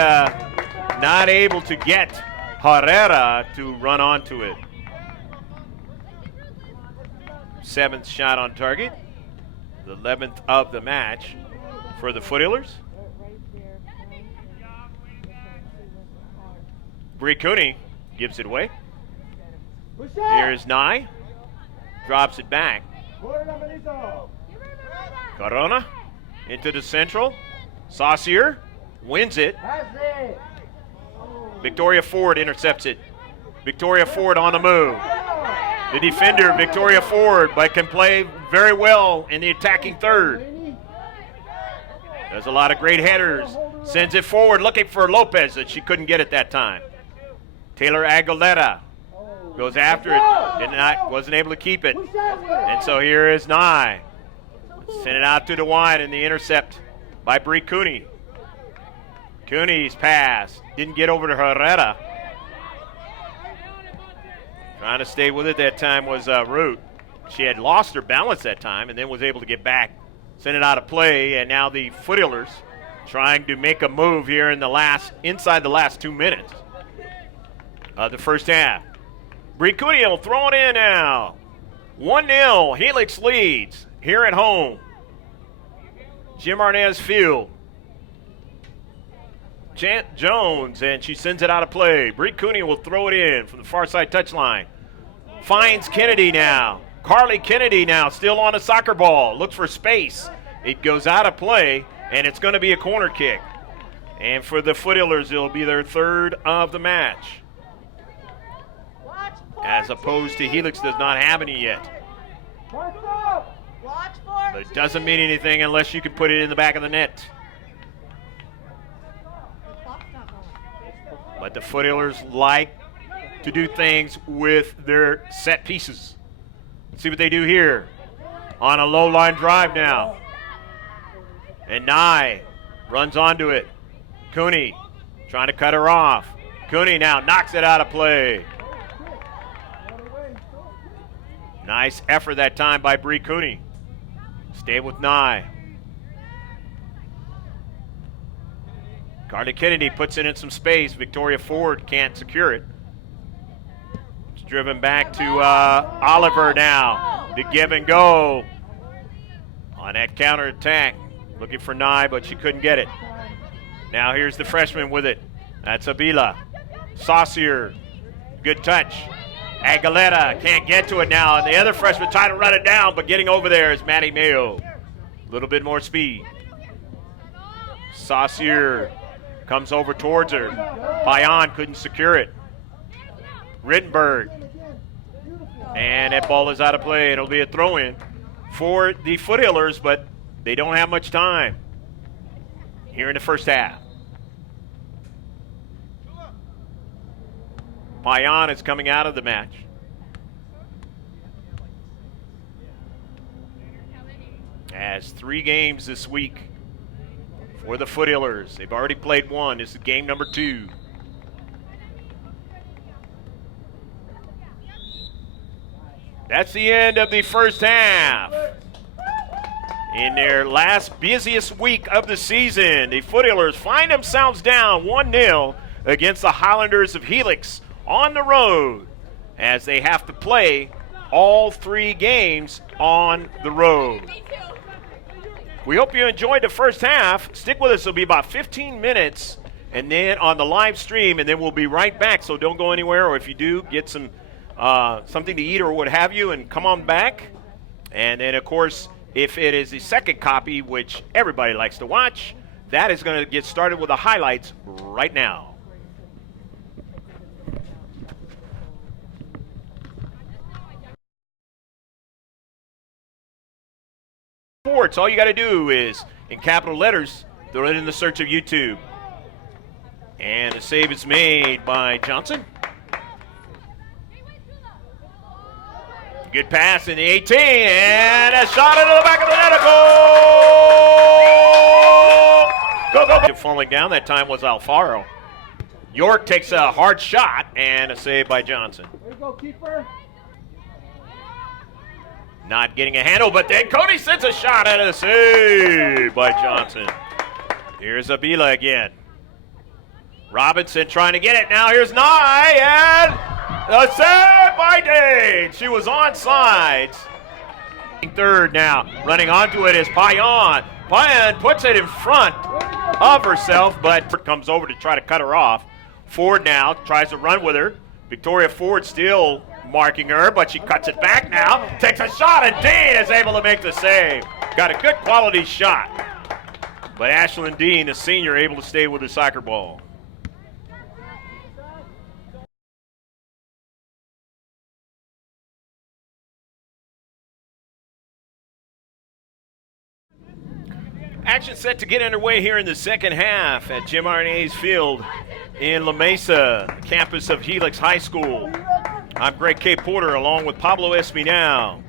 not able to get Herrera to run onto it. 7th shot on target, the 11th of the match for the Foothillers. Bree Cooney gives it away. Here's Nye. Drops it back. Corona into the central. Saucier wins it. Victoria Ford intercepts it. Victoria Ford on the move. The defender, Victoria Ford, but can play very well in the attacking third. There's a lot of great headers. Sends it forward looking for Lopez, that she couldn't get it that time. Taylor Aguilera goes after it. Wasn't able to keep it. And so here is Nye. Send it out to DeWine in the intercept by Bree Cooney. Cooney's pass. Didn't get over to Herrera. Trying to stay with it that time was Root. She had lost her balance that time and then was able to get back. Send it out of play, and now the Foothillers trying to make a move here in inside the last 2 minutes of the first half. Bree Cooney will throw it in now. 1-0. Helix leads here at home. Jim Arnaz Field. Jones, and she sends it out of play. Bree Cooney will throw it in from the far side touchline. Finds Kennedy now. Carly Kennedy now still on a soccer ball. Looks for space. It goes out of play, and it's going to be a corner kick. And for the Foothillers, it'll be their third of the match. As opposed to Helix does not have any yet. But it doesn't mean anything unless you can put it in the back of the net. But the Foothillers like to do things with their set pieces. Let's see what they do here. On a low line drive now. And Nye runs onto it. Cooney trying to cut her off. Cooney now knocks it out of play. Nice effort that time by Bree Cooney. Stay with Nye. Carly Kennedy puts it in some space. Victoria Ford can't secure it. It's driven back to Oliver now. The give and go. On that counter attack. Looking for Nye, but she couldn't get it. Now here's the freshman with it. That's Abila. Saucier. Good touch. Aguilera can't get to it now. And the other freshman trying to run it down, but getting over there is Maddie Mayo. A little bit more speed. Saucier comes over towards her. Payan couldn't secure it. Rittenberg. And that ball is out of play. It'll be a throw-in for the Foothillers, but they don't have much time here in the first half. Payan is coming out of the match. Has 3 games this week for the Foothillers. They've already played 1. This is game number 2. That's the end of the first half. In their last busiest week of the season, the Foothillers find themselves down 1-0 against the Highlanders of Helix on the road as they have to play all 3 games on the road. We hope you enjoyed the first half. Stick with us. It'll be about 15 minutes and then on the live stream, and then we'll be right back. So don't go anywhere, or if you do, get some something to eat or what have you and come on back. And then, of course, if it is the second copy, which everybody likes to watch, that is going to get started with the highlights right now. Sports, all you got to do is, in capital letters, throw it in the search of YouTube. And the save is made by Johnson. Good pass in the 18, and a shot into the back of the net. A goal! Go, go, go. Falling down, that time was Alfaro. York takes a hard shot, and a save by Johnson. There you go, keeper. Not getting a handle, but then Cody sends a shot at a save by Johnson. Here's Abila again. Robinson trying to get it. Now here's Nye, and a save by Dade. She was onside. Third now. Running onto it is Payan. Payan puts it in front of herself, but comes over to try to cut her off. Ford now tries to run with her. Victoria Ford still marking her, but she cuts it back now. Takes a shot, and Dean is able to make the save. Got a good quality shot. But Ashlyn Dean, the senior, able to stay with the soccer ball. Action set to get underway here in the second half at Jim Arnay's Field in La Mesa, campus of Helix High School. I'm Greg K. Porter along with Pablo Espinal,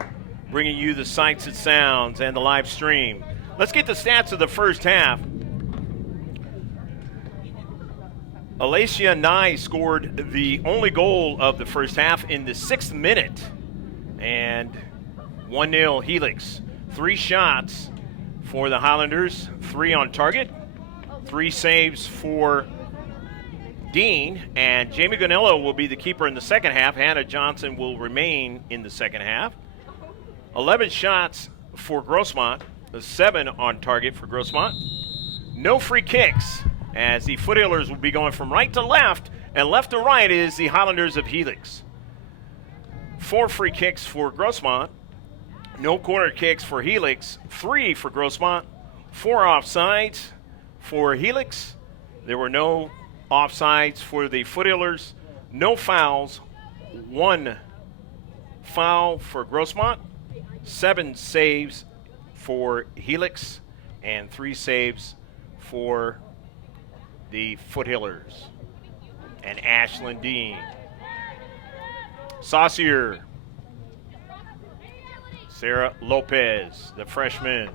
bringing you the sights and sounds and the live stream. Let's get the stats of the first half. Alacia Nye scored the only goal of the first half in the 6th minute. And 1-0 Helix. 3 shots for the Highlanders, 3 on target, 3 saves for Dean, and Jamie Gonello will be the keeper in the second half. Hannah Johnson will remain in the second half. 11 shots for Grossmont, 7 on target for Grossmont. No free kicks as the Foothillers will be going from right to left, and left to right is the Highlanders of Helix. 4 free kicks for Grossmont, no corner kicks for Helix, 3 for Grossmont, 4 offsides for Helix. There were no offsides for the Foothillers, no fouls, 1 foul for Grossmont, 7 saves for Helix, and 3 saves for the Foothillers. And Ashlyn Dean. Saucier. Sarah Lopez, the freshman,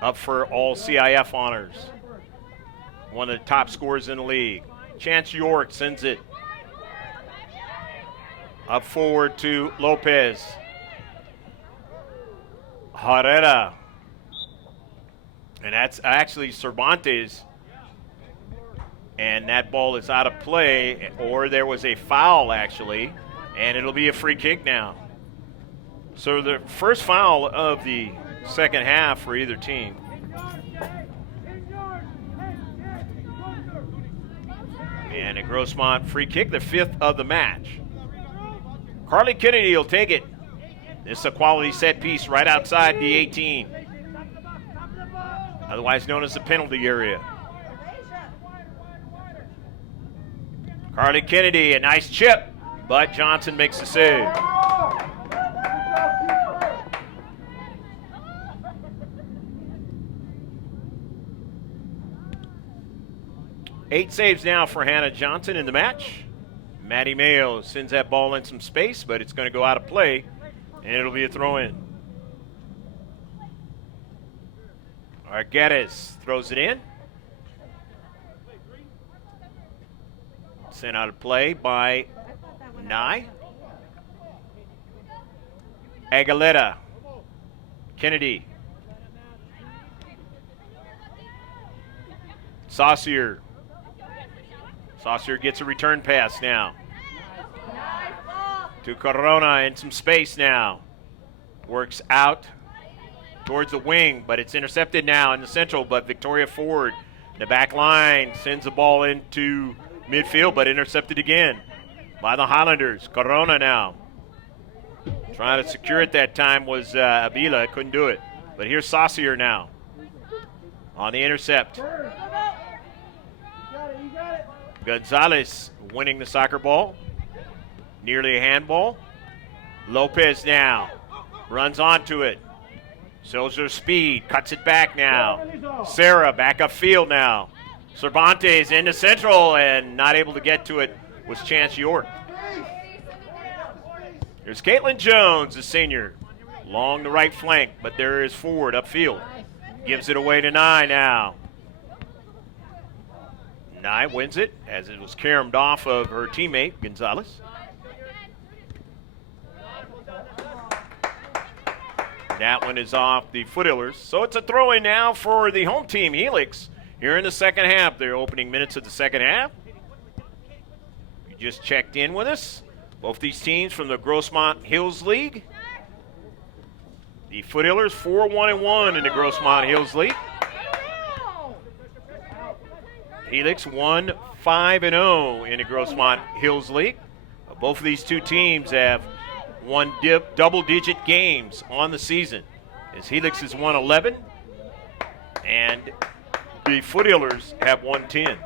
up for all C.I.F. honors. One of the top scorers in the league. Chance York sends it up forward to Lopez. Herrera. And that's actually Cervantes. And that ball is out of play, or there was a foul actually, and it'll be a free kick now. So the first foul of the second half for either team. And a Grossmont free kick, the 5th of the match. Carly Kennedy will take it. This is a quality set piece right outside the 18, otherwise known as the penalty area. Carly Kennedy, a nice chip, but Johnson makes the save. Eight saves now for Hannah Johnson in the match. Maddie Mayo sends that ball in some space, but it's going to go out of play, and it'll be a throw-in. Arguedas throws it in. Sent out of play by Nye. Aguilera. Kennedy. Saucier. Saucier gets a return pass now. To Corona in some space now. Works out towards the wing, but it's intercepted now in the central, but Victoria Ford, the back line, sends the ball into midfield, but intercepted again by the Highlanders. Corona now. Trying to secure it that time was Avila. Couldn't do it. But here's Saucier now on the intercept. Gonzalez winning the soccer ball. Nearly a handball. Lopez now runs onto it. Shows her speed. Cuts it back now. Sarah back upfield now. Cervantes into central and not able to get to it was Chance York. There's Caitlin Jones, the senior, along the right flank, but there is Ford upfield. Gives it away to Nye now. Nye wins it as it was caromed off of her teammate, Gonzalez. That one is off the Foothillers. So it's a throw-in now for the home team, Helix. Here in the second half, their opening minutes of the second half. You just checked in with us. Both these teams from the Grossmont Hills League. The Foothillers 4-1-1 in the Grossmont Hills League. Helix 1-5-0 in the Grossmont Hills League. Both of these two teams have won double-digit games on the season. As Helix has won 11, and the Foothillers have won 10.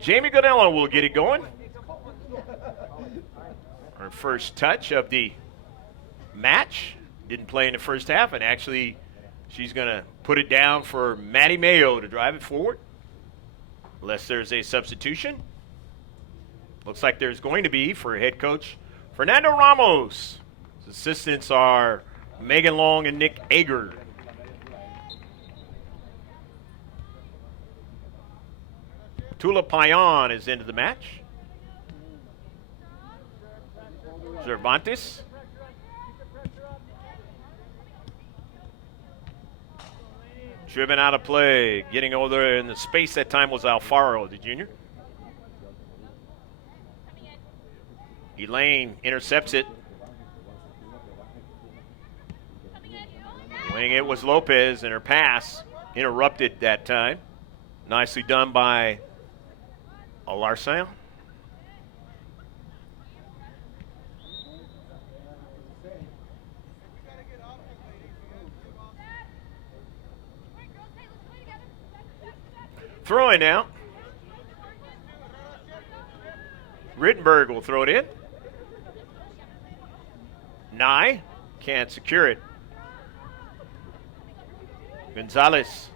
Jamie Godello will get it going. Her first touch of the match. Didn't play in the first half, and actually she's going to put it down for Maddie Mayo to drive it forward. Unless there's a substitution. Looks like there's going to be for head coach Fernando Ramos. His assistants are Megan Long and Nick Ager. Tula Payan is into the match. Cervantes. Driven out of play. Getting over there in the space that time was Alfaro, the junior. Elaine intercepts it. Wing it was Lopez, and her pass interrupted that time. Nicely done by Alarcon. Throwing now. Rittenberg will throw it in. Nye can't secure it. Gonzalez.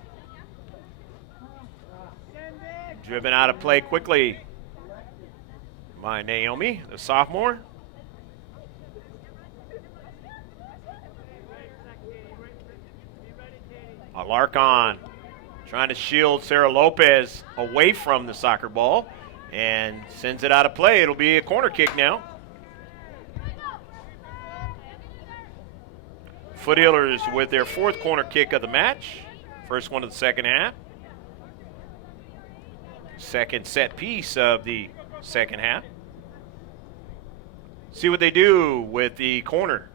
Driven out of play quickly by Naomi, the sophomore. Alarcon trying to shield Sarah Lopez away from the soccer ball and sends it out of play. It'll be a corner kick now. Foothillers with their 4th corner kick of the match. First one of the second half. Second set piece of the second half. See what they do with the corner.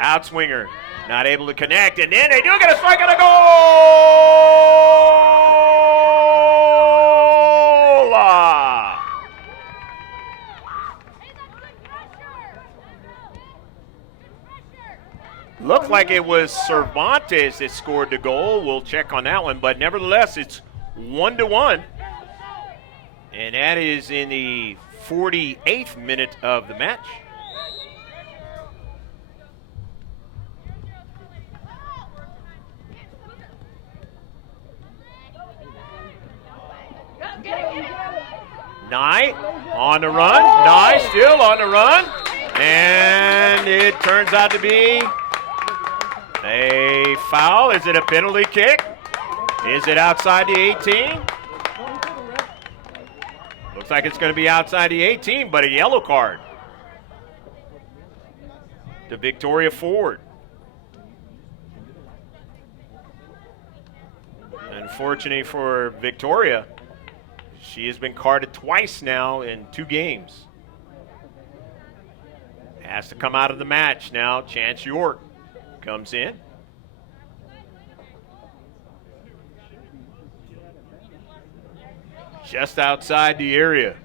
Outswinger, not able to connect, and then they do get a strike and a goal! Looked like it was Cervantes that scored the goal. We'll check on that one, but nevertheless, it's 1-1. And that is in the 48th minute of the match. Nye on the run. Nye still on the run. And it turns out to be a foul. Is it a penalty kick? Is it outside the 18? Looks like it's going to be outside the 18, but a yellow card to Victoria Ford. Unfortunately for Victoria, she has been carded twice now in 2 games. Has to come out of the match now. Chance York comes in. Just outside the area.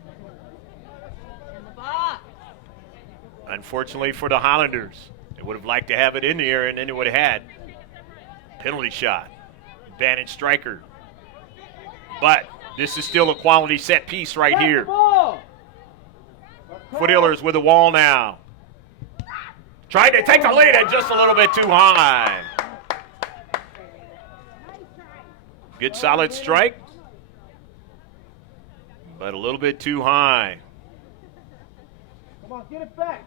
Unfortunately for the Highlanders, they would have liked to have it in the area, and then they would have had penalty shot. Advantage striker. But this is still a quality set piece right here. Foothillers with the wall now. Tried to take the lead and just a little bit too high. Good solid strike, but a little bit too high. Come on, get it back.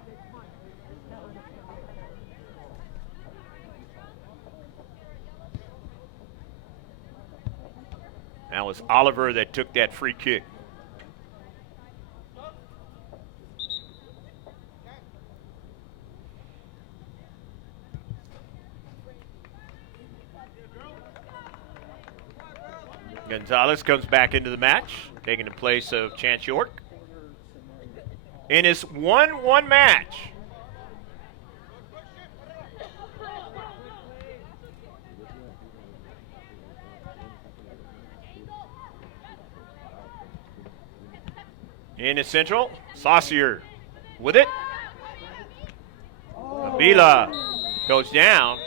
That was Oliver that took that free kick. Gonzalez comes back into the match, taking the place of Chance York. In his 1-1 match. In the central, Saucier with it. Avila goes down.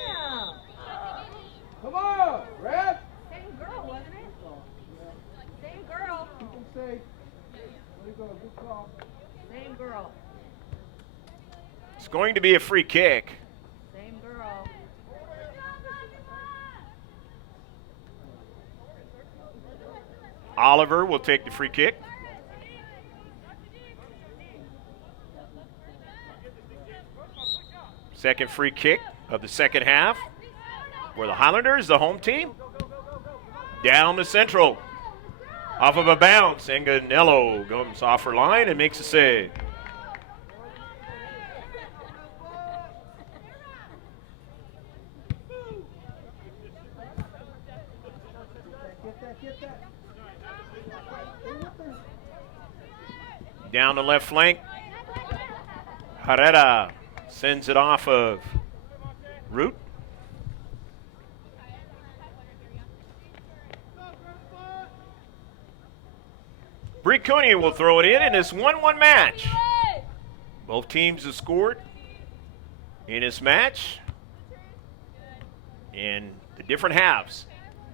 Come on, Red. Same girl, wasn't it? Same girl. Keep them safe. There you go, good call. Same girl. It's going to be a free kick. Same girl. Oliver will take the free kick. Second free kick of the second half. Where the Highlanders, the home team, down the central. Off of a bounce, and Ganello comes off her line and makes a save. Down the left flank, Herrera Sends it off of Root. Bree Cooney will throw it in this 1-1 match. Both teams have scored in this match in the different halves.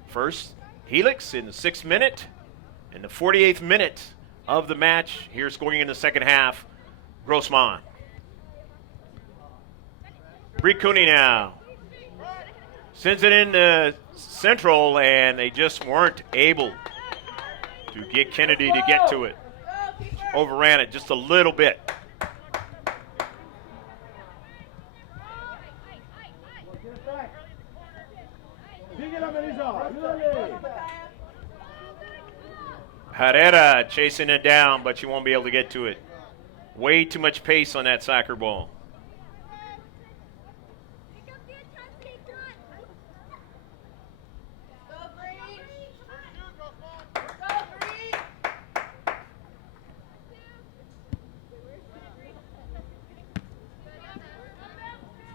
First, Helix in the 6th minute. In the 48th minute of the match, here scoring in the second half, Grossmont. Bree Cooney now sends it into Central, and they just weren't able to get Kennedy to get to it. Overran it just a little bit. Herrera chasing it down, but she won't be able to get to it. Way too much pace on that soccer ball.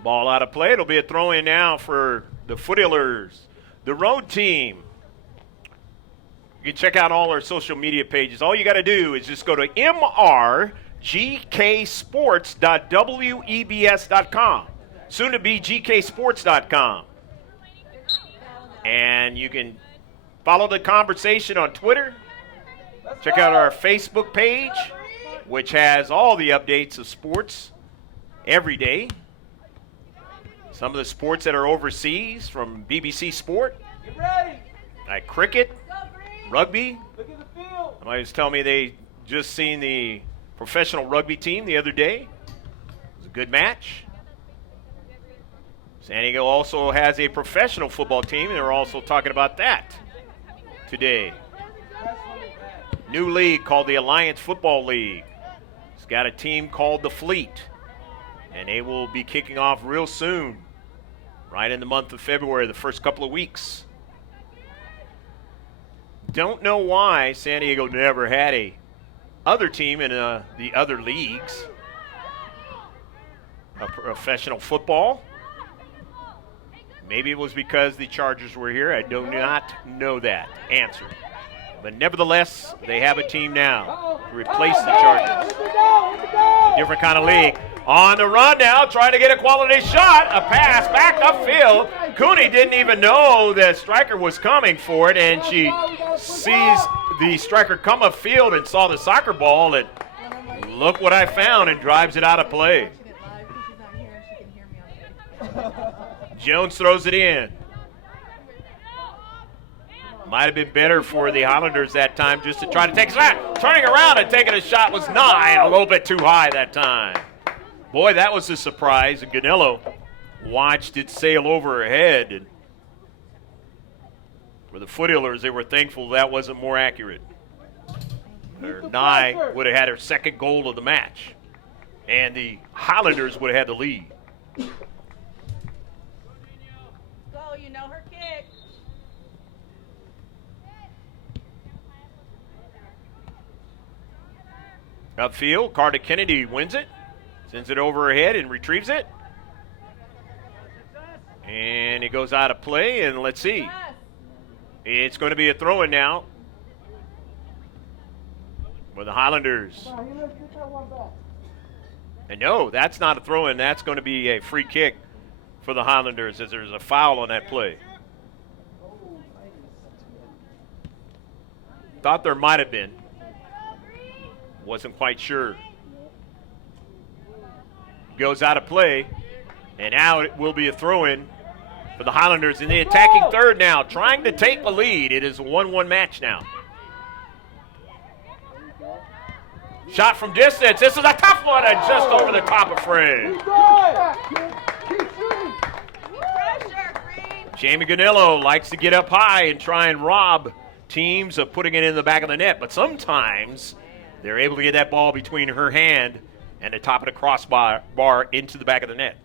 Ball out of play. It'll be a throw-in now for the Foothillers, the road team. You can check out all our social media pages. All you got to do is just go to mrgksports.webs.com, soon to be gksports.com. And you can follow the conversation on Twitter. Check out our Facebook page, which has all the updates of sports every day. Some of the sports that are overseas from BBC Sport, like cricket, rugby. Somebody was telling me they just seen the professional rugby team the other day. It was a good match. San Diego also has a professional football team, and they're also talking about that today. New league called the Alliance Football League. It's got a team called the Fleet, and they will be kicking off real soon, right in the month of February, the first couple of weeks. Don't know why San Diego never had a other team in the other leagues. A professional football. Maybe it was because the Chargers were here. I do not know that answer. But nevertheless, they have a team now to replace the Chargers. Different kind of league. On the run now, trying to get a quality shot. A pass back upfield. Cooney didn't even know that striker was coming for it, and she sees the striker come upfield and saw the soccer ball, and look what I found, and drives it out of play. Jones throws it in. Might have been better for the Highlanders that time just to try to take a shot. Turning around and taking a shot was nigh and a little bit too high that time. Boy, that was a surprise. And Ganello watched it sail over her head. And for the Foothillers, they were thankful that wasn't more accurate. Or Nye would have had her second goal of the match. And the Highlanders would have had the lead. Go, you know her kick. Upfield, Carter Kennedy wins it. Sends it over her head and retrieves it. And it goes out of play, and let's see. It's going to be a throw-in now for the Highlanders. And no, that's not a throw-in. That's going to be a free kick for the Highlanders as there's a foul on that play. Thought there might have been. Wasn't quite sure. Goes out of play, and now it will be a throw-in for the Highlanders in the attacking third now, trying to take the lead. It is a 1-1 match now. Shot from distance. This is a tough one, and just over the top of frame. Jamie Ganello likes to get up high and try and rob teams of putting it in the back of the net, but sometimes they're able to get that ball between her hand and the top of the crossbar into the back of the net.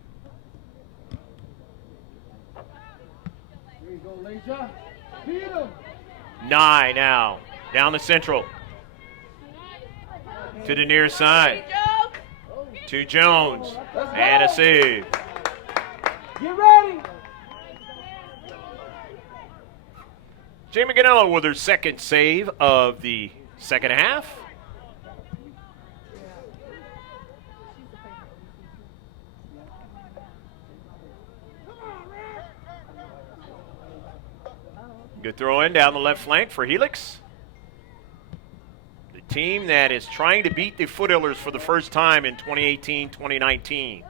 Here you go, Lisa. Beat him. Nye now, down the central. To the near side. to Jones. And a save. Get ready. Jamie Ganello with her second save of the second half. Good throw in down the left flank for Helix. The team that is trying to beat the Foothillers for the first time in 2018-2019,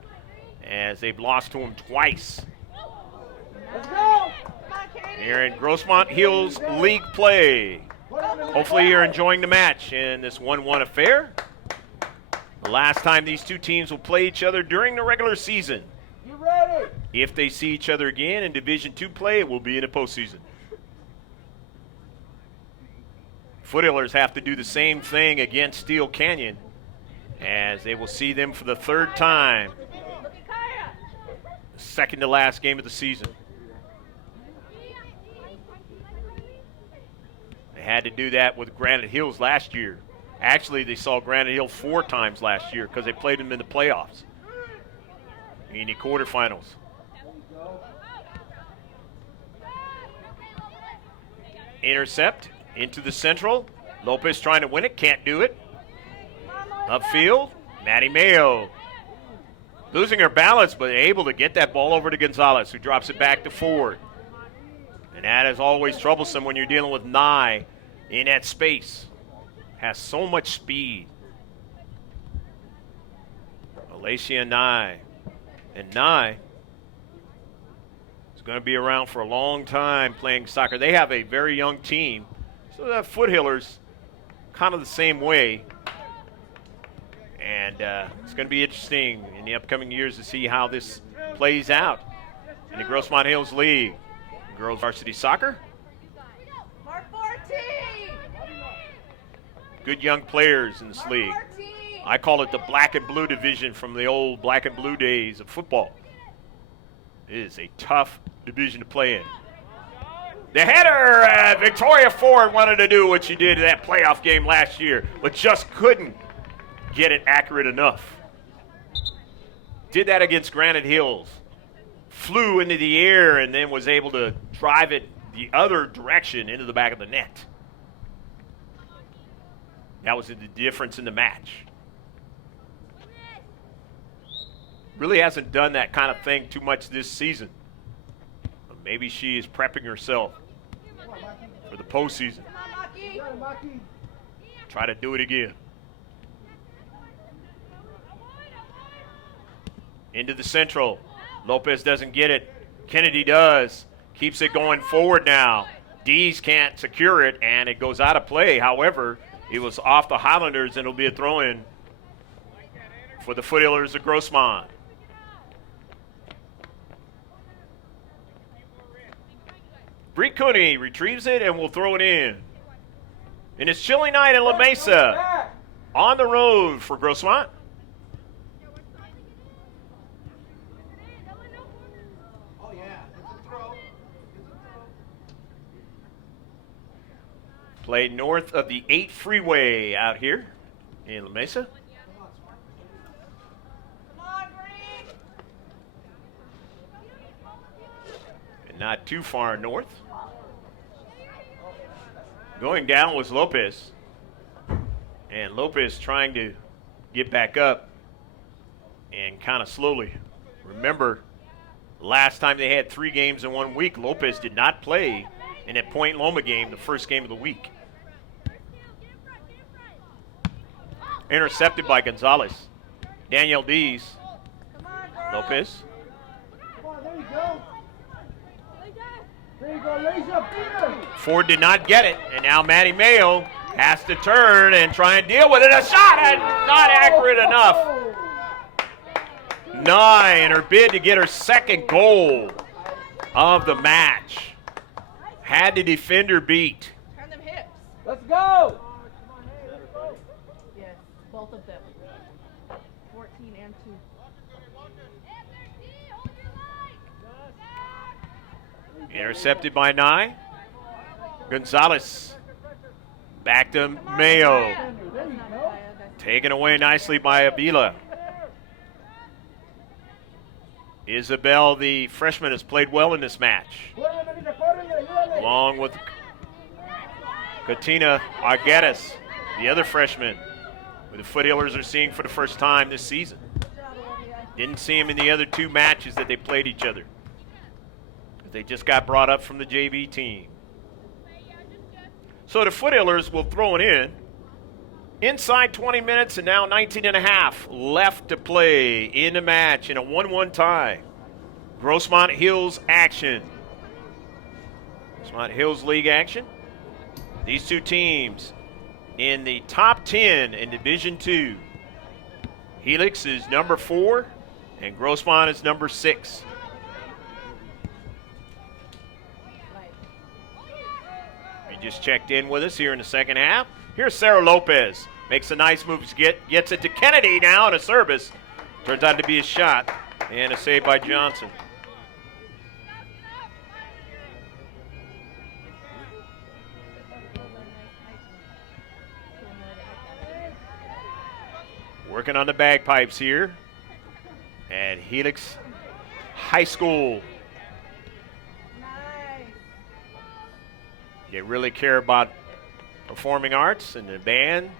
as they've lost to them twice. Let's go. Here in Grossmont Hills League play. Hopefully you're enjoying the match in this 1-1 affair. The last time these two teams will play each other during the regular season. Get ready. If they see each other again in Division II play, it will be in the postseason. Foothillers have to do the same thing against Steel Canyon, as they will see them for the third time. Second to last game of the season. They had to do that with Granite Hills last year. Actually, they saw Granite Hill 4 times last year because they played them in the playoffs, in the quarterfinals. Intercept into the central. Lopez trying to win it, can't do it. Upfield, Maddie Mayo losing her balance, but able to get that ball over to Gonzalez, who drops it back to Ford. And that is always troublesome when you're dealing with Nye in that space. Has so much speed. Alacia Nye. And Nye is going to be around for a long time playing soccer. They have a very young team. So the Foothillers, kind of the same way. And it's going to be interesting in the upcoming years to see how this plays out in the Grossmont Hills League. Girls Varsity Soccer. Mark 14. Good young players in this league. I call it the black and blue division from the old black and blue days of football. It is a tough division to play in. The header, Victoria Ford wanted to do what she did in that playoff game last year, but just couldn't get it accurate enough. Did that against Granite Hills. Flew into the air and then was able to drive it the other direction into the back of the net. That was the difference in the match. Really hasn't done that kind of thing too much this season. But maybe she is prepping herself for the postseason. Try to do it again. Into the central. Lopez doesn't get it. Kennedy does. Keeps it going forward now. Dees can't secure it, and it goes out of play. However, it was off the Highlanders, and it'll be a throw-in for the Foothillers of Grossmont. Bree Cooney retrieves it and will throw it in. And it's chilly night in La Mesa. On the road for Grossmont. Played north of the 8 freeway out here in La Mesa. And not too far north. Going down was Lopez. And Lopez trying to get back up and kind of slowly. Remember, last time they had 3 games in 1 week, Lopez did not play in that Point Loma game, the first game of the week. Intercepted by Gonzalez. Danielle Dees. Lopez. Come on, there you go. There you go, Lasia. Ford did not get it, and now Maddie Mayo has to turn and try and deal with it. A shot, and not accurate enough. Nye in her bid to get her second goal of the match. Had the defender beat. Turn them hips. Let's go. Yes, both of them. 14 and 2. Intercepted by Nye. Gonzalez back to Mayo. There you go. Taken away nicely by Avila. Isabel, the freshman, has played well in this match, along with Katina Arguedas, the other freshman, who the Foothillers are seeing for the first time this season. Didn't see him in the other 2 matches that they played each other. They just got brought up from the JV team. So the Foothillers will throw it in. Inside 20 minutes and now 19 and a half left to play in the match in a 1-1 tie. Grossmont Hills action. Grossmont Hills League action. These 2 teams in the top 10 in Division 2. Helix is number 4 and Grossmont is number 6. You just checked in with us here in the second half. Here's Sarah Lopez. Makes a nice move, gets it to Kennedy now on a service. Turns out to be a shot and a save by Johnson. Working on the bagpipes here at Helix High School. They really care about performing arts, and the band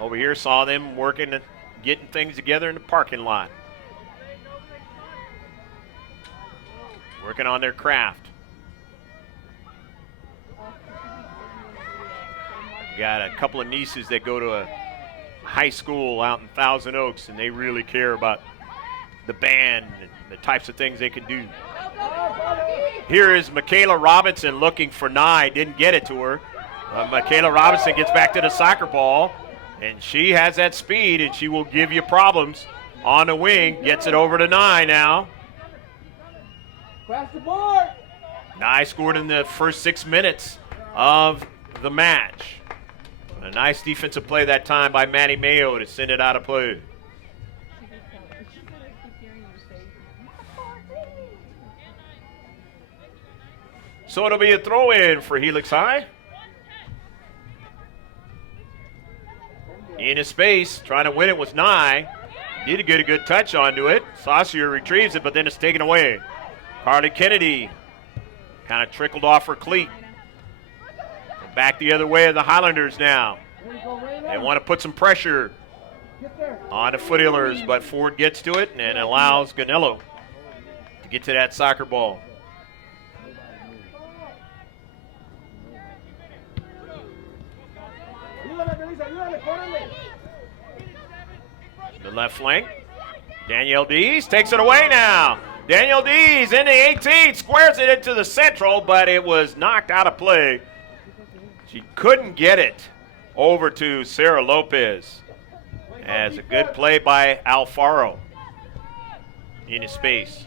over here saw them working and getting things together in the parking lot. Working on their craft. Got a couple of nieces that go to a high school out in Thousand Oaks, and they really care about the band and the types of things they can do. Here is Michaela Robinson looking for Nye. Didn't get it to her. Michaela Robinson gets back to the soccer ball, and she has that speed, and she will give you problems on the wing. Gets it over to Nye now. Cross the board. Nye scored in the first 6 minutes of the match. A nice defensive play that time by Maddie Mayo to send it out of play. So it'll be a throw-in for Helix High. In his space, trying to win it was Nye. Need to get a good touch onto it. Saucier retrieves it, but then it's taken away. Carly Kennedy kind of trickled off her cleat. Back the other way of the Highlanders now. They want to put some pressure on the Foothillers, but Ford gets to it and allows Ganello to get to that soccer ball. The left flank. Danielle Dees takes it away now. Danielle Dees in the 18, squares it into the central, but it was knocked out of play. She couldn't get it over to Sarah Lopez. As a good play by Alfaro in his space.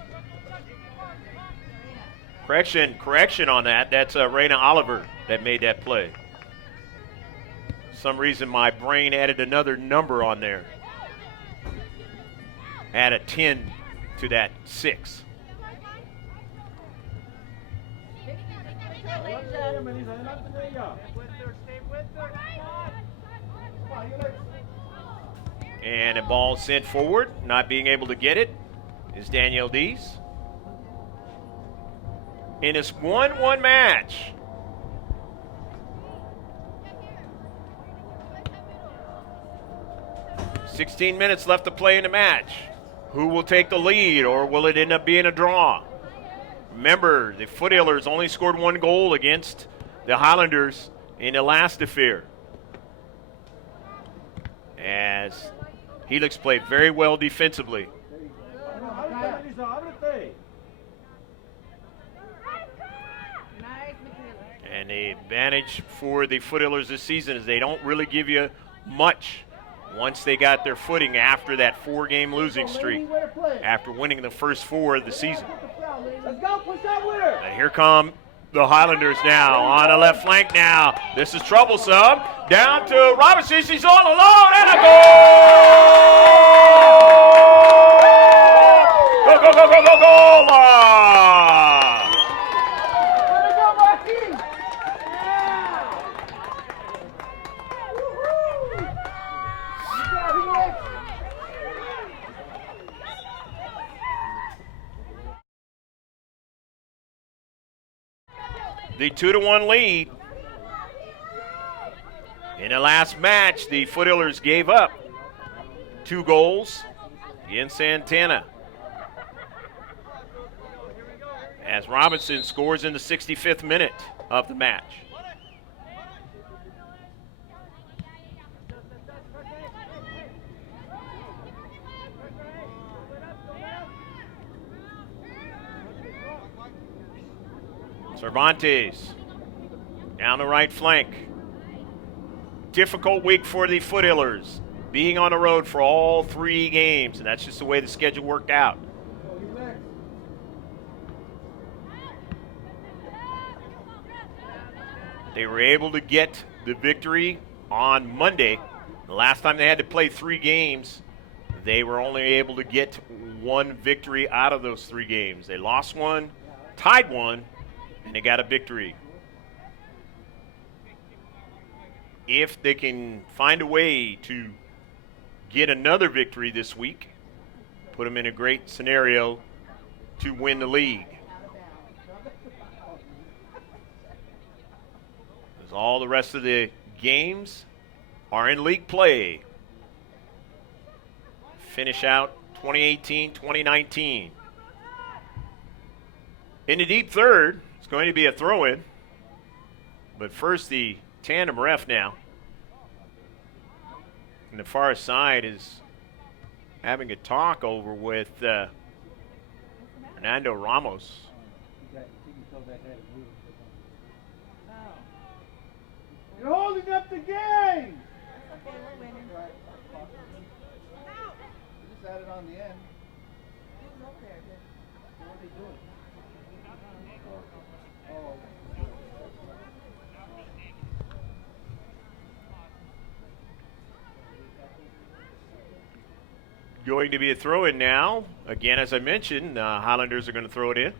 Correction on that. That's Raina Oliver that made that play. For some reason my brain added another number on there. Add a 10 to that 6. And a ball sent forward, not being able to get it, is Danielle Dees. In this 1-1 match. "16 minutes left to play in the match. Who will take the lead, or will it end up being a draw?" Remember, the Foothillers only scored 1 goal against the Highlanders in the last affair. As Helix played very well defensively. And the advantage for the Foothillers this season is they don't really give you much once they got their footing after that 4-game losing streak, after winning the first 4 of the season. And here come the Highlanders now on the left flank now. This is troublesome. Down to Robinson. She's all alone, and a goal! Go, go, go, go, go, goal! the 2-1 lead. In the last match, the Foothillers gave up 2 goals against Santana. As Robinson scores in the 65th minute of the match. Cervantes down the right flank. Difficult week for the Foothillers, being on the road for all 3 games, and that's just the way the schedule worked out. They were able to get the victory on Monday. The last time they had to play 3 games, they were only able to get 1 victory out of those 3 games. They lost 1, tied 1, and they got a victory. If they can find a way to get another victory this week, put them in a great scenario to win the league. As all the rest of the games are in league play. Finish out 2018-2019. In the deep third, it's going to be a throw-in. But first, the tandem ref now. And the far side is having a talk over with Fernando Ramos. You're holding up the game! Okay, we're winning. You just had it on the end. Who's up there? What are they doing? Going to be a throw-in now. Again, as I mentioned, Highlanders are going to throw it in.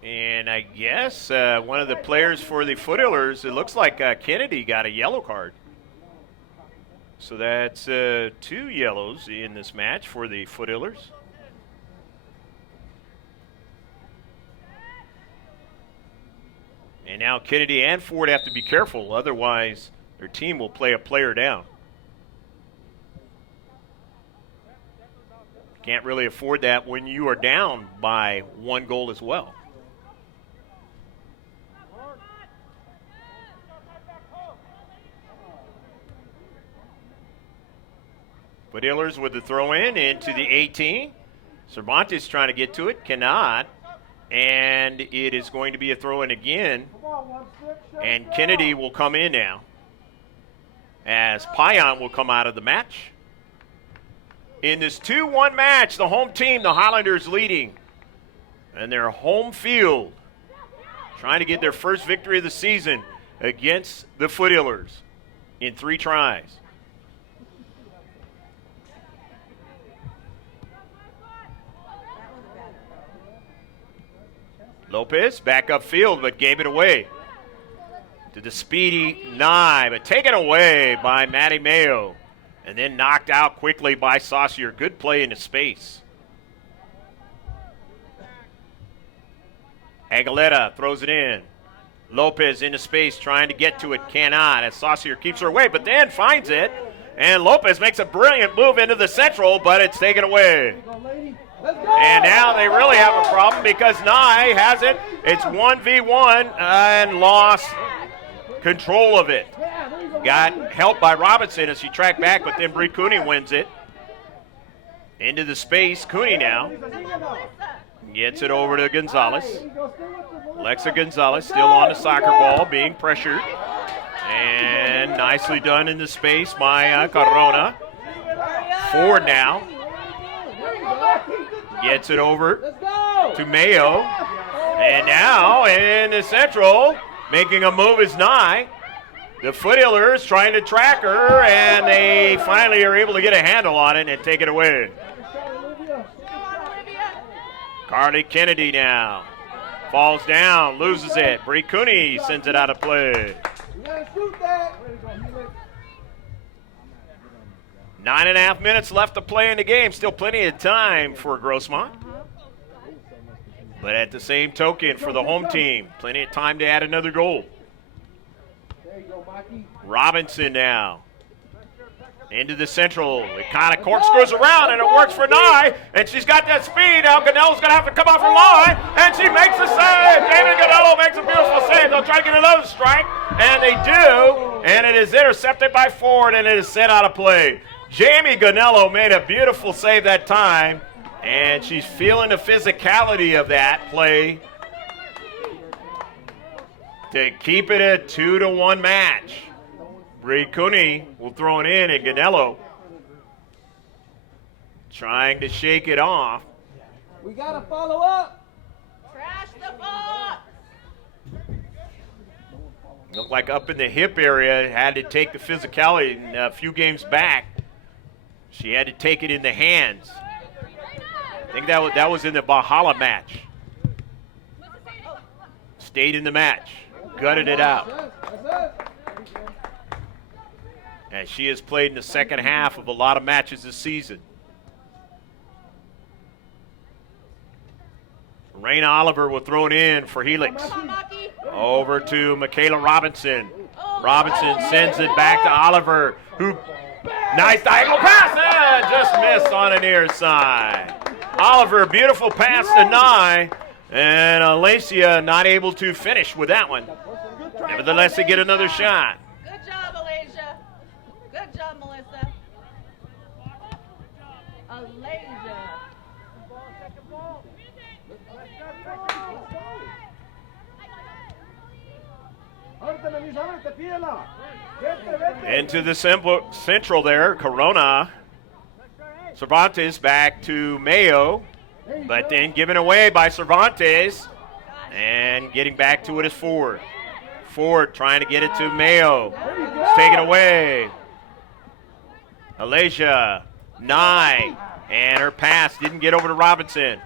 And I guess one of the players for the Foothillers, it looks like Kennedy got a yellow card. So that's 2 yellows in this match for the Foothillers. And now Kennedy and Ford have to be careful, otherwise their team will play a player down. Can't really afford that when you are down by 1 goal as well. Foothillers with the throw in into the 18. Cervantes trying to get to it, cannot. And it is going to be a throw in again. And Kennedy will come in now, as Payan will come out of the match. In this 2-1 match, the home team, the Highlanders, leading. And their home field, trying to get their first victory of the season against the Foothillers in 3 tries. Lopez back upfield, but gave it away to the speedy Nye, but taken away by Matty Mayo, and then knocked out quickly by Saucier. Good play into space. Aguilera throws it in. Lopez into space, trying to get to it, cannot, as Saucier keeps her away, but then finds it, and Lopez makes a brilliant move into the central, but it's taken away. And now they really have a problem because Nye has it. It's 1v1 and lost control of it. Got helped by Robinson as he tracked back, but then Bree Cooney wins it. Into the space, Cooney now gets it over to Gonzalez. Alexa Gonzalez still on the soccer ball, being pressured. And nicely done in the space by Corona. Ford now. Gets it over Let's go. to Mayo. And now in the central, making a move is Nye. The Foothillers trying to track her, and they finally are able to get a handle on it and take it away. Carly Kennedy now falls down, loses it. Bree Cooney sends it out of play. You gotta shoot that. 9.5 minutes left to play in the game. Still plenty of time for Grossmont. But at the same token, for the home team, plenty of time to add another goal. There you go, Maki. Robinson now. Into the central. It kind of corkscrews around, and it works for Nye. And she's got that speed. Now Ganello's going to have to come off her line. And she makes the save. David Ganello makes a beautiful save. They'll try to get another strike. And they do. And it is intercepted by Ford, and it is sent out of play. Jamie Ganello made a beautiful save that time. And she's feeling the physicality of that play to keep it a 2-1 match. Bree Cooney will throw it in, and Ganello trying to shake it off. We gotta follow up. Trash the ball. Looked like up in the hip area, had to take the physicality. And a few games back, she had to take it in the hands. I think that was in the Valhalla match. Stayed in the match, gutted it out. That's it. And she has played in the second half of a lot of matches this season. Raina Oliver will throw it in for Helix. Over to Michaela Robinson. Robinson sends it back to Oliver, who nice diagonal pass, and just missed on the near side. Oliver, beautiful pass to Nye, and Alacia not able to finish with that one. Nevertheless, they get another shot. Good job, Alasia. Good job, Melissa. Alasia. Into the central there, Corona. Cervantes back to Mayo, but then given away by Cervantes, and getting back to it is Ford. Ford trying to get it to Mayo. It's taken away. Alasia, Nye, and her pass didn't get over to Robinson.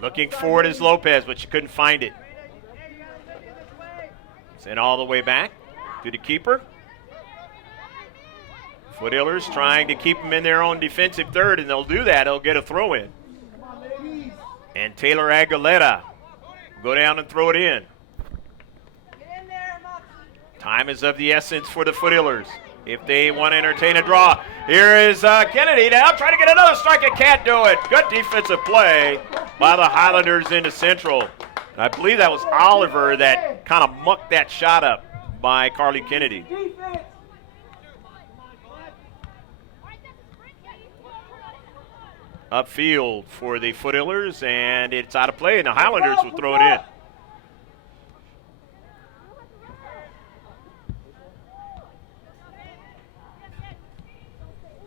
Looking forward is Lopez, but she couldn't find it. Sent all the way back to the keeper. Foothillers trying to keep them in their own defensive third, and they'll do that. They'll get a throw in. And Taylor Aguilera will go down and throw it in. Get in there, Moxie. Time is of the essence for the Foothillers if they want to entertain a draw. Here is Kennedy now trying to get another strike and can't do it. Good defensive play by the Highlanders into Central. I believe that was Oliver that kind of mucked that shot up by Carly Kennedy. Upfield for the Foothillers, and it's out of play, and the Highlanders will throw it in.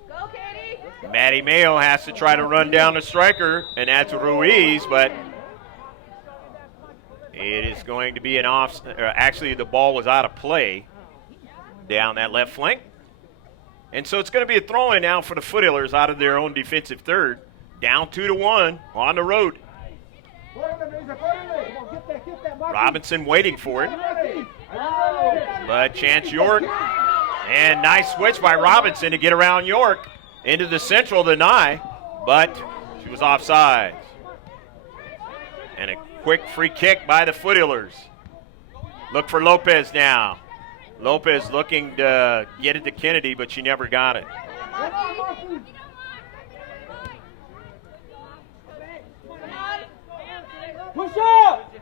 Go, Katie. Maddie Mayo has to try to run down the striker, and that's Ruiz, but it is going to be an off. Actually, the ball was out of play down that left flank. And so it's going to be a throw-in now for the Foothillers out of their own defensive third. Down 2-1 on the road. Robinson waiting for it. But Chance York, and nice switch by Robinson to get around York into the central to Nye, but she was offside. And a quick free kick by the Foothillers. Look for Lopez now. Lopez looking to get it to Kennedy, but she never got it. Push up!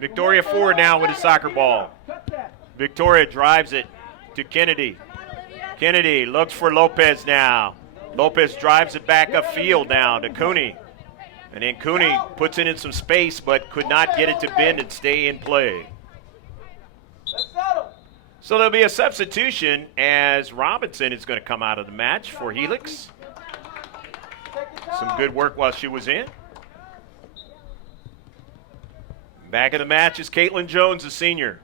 Victoria Ford now with a soccer ball. Victoria drives it to Kennedy. Kennedy looks for Lopez now. Lopez drives it back upfield now to Cooney. And then Cooney puts it in some space but could not get it to bend and stay in play. So there'll be a substitution as Robinson is going to come out of the match for Helix. Some good work while she was in. Back in the match is Caitlin Jones, a senior.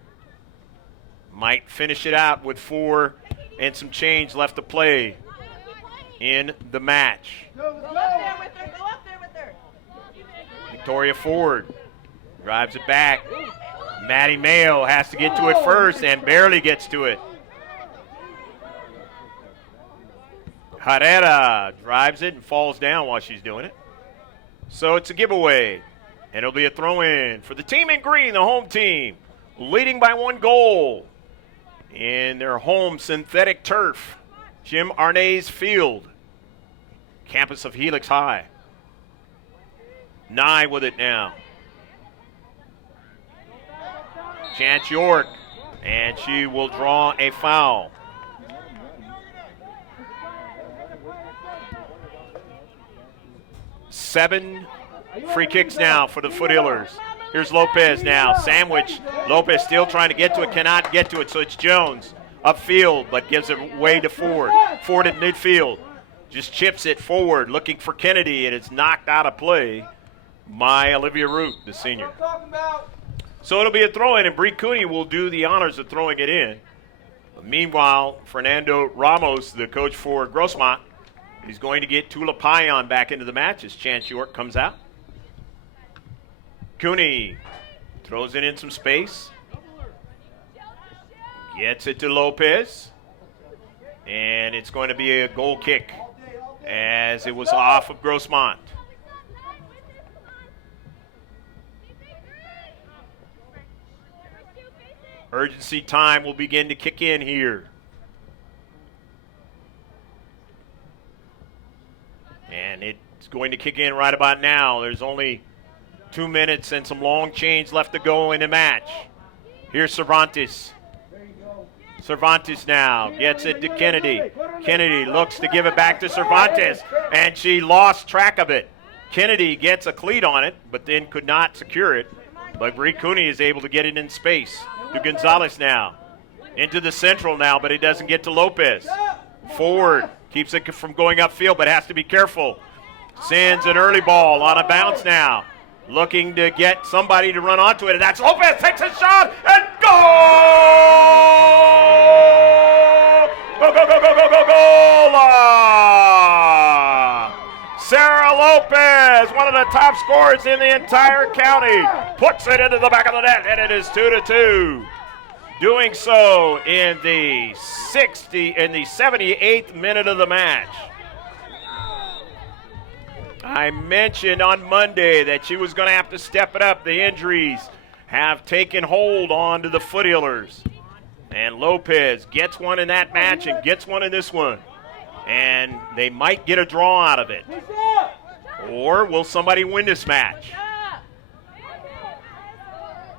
Might finish it out with 4 and some change left to play in the match. Go up there with her. Go up there with her. Victoria Ford drives it back. Maddie Mayo has to get to it first and barely gets to it. Herrera drives it and falls down while she's doing it. So it's a giveaway, and it'll be a throw-in for the team in green, the home team, leading by 1 goal in their home synthetic turf, Jim Arnay's Field, campus of Helix High. Nye with it now. Chance York, and she will draw a foul. Seven free kicks now for the Foothillers. Here's Lopez now. Sandwich. Lopez still trying to get to it, cannot get to it, so it's Jones upfield, but gives it away to Ford. Ford at midfield. Just chips it forward, looking for Kennedy, and it's knocked out of play by Olivia Root, the senior. So it'll be a throw-in, and Bree Cooney will do the honors of throwing it in. But meanwhile, Fernando Ramos, the coach for Grossmont, is going to get Tula Payan back into the match as Chance York comes out. Cooney throws it in some space. Gets it to Lopez. And it's going to be a goal kick as it was off of Grossmont. Urgency time will begin to kick in here. And it's going to kick in right about now. There's only 2 minutes and some long change left to go in the match. Here's Cervantes. Cervantes now gets it to Kennedy. Kennedy looks to give it back to Cervantes, and she lost track of it. Kennedy gets a cleat on it, but then could not secure it. But Bree Cooney is able to get it in space. To Gonzalez now. Into the central now, but it doesn't get to Lopez. Forward. Keeps it from going upfield, but has to be careful. Sends an early ball on a bounce now. Looking to get somebody to run onto it, and that's Lopez. Takes a shot, and goal! Go, go, go, go, go, go, goal! Sarah Lopez, one of the top scorers in the entire county, puts it into the back of the net, and it is 2-2. Doing so in the 78th minute of the match. I mentioned on Monday that she was going to have to step it up. The injuries have taken hold on to the Foothillers. And Lopez gets one in that match and gets one in this one. And they might get a draw out of it. Or will somebody win this match?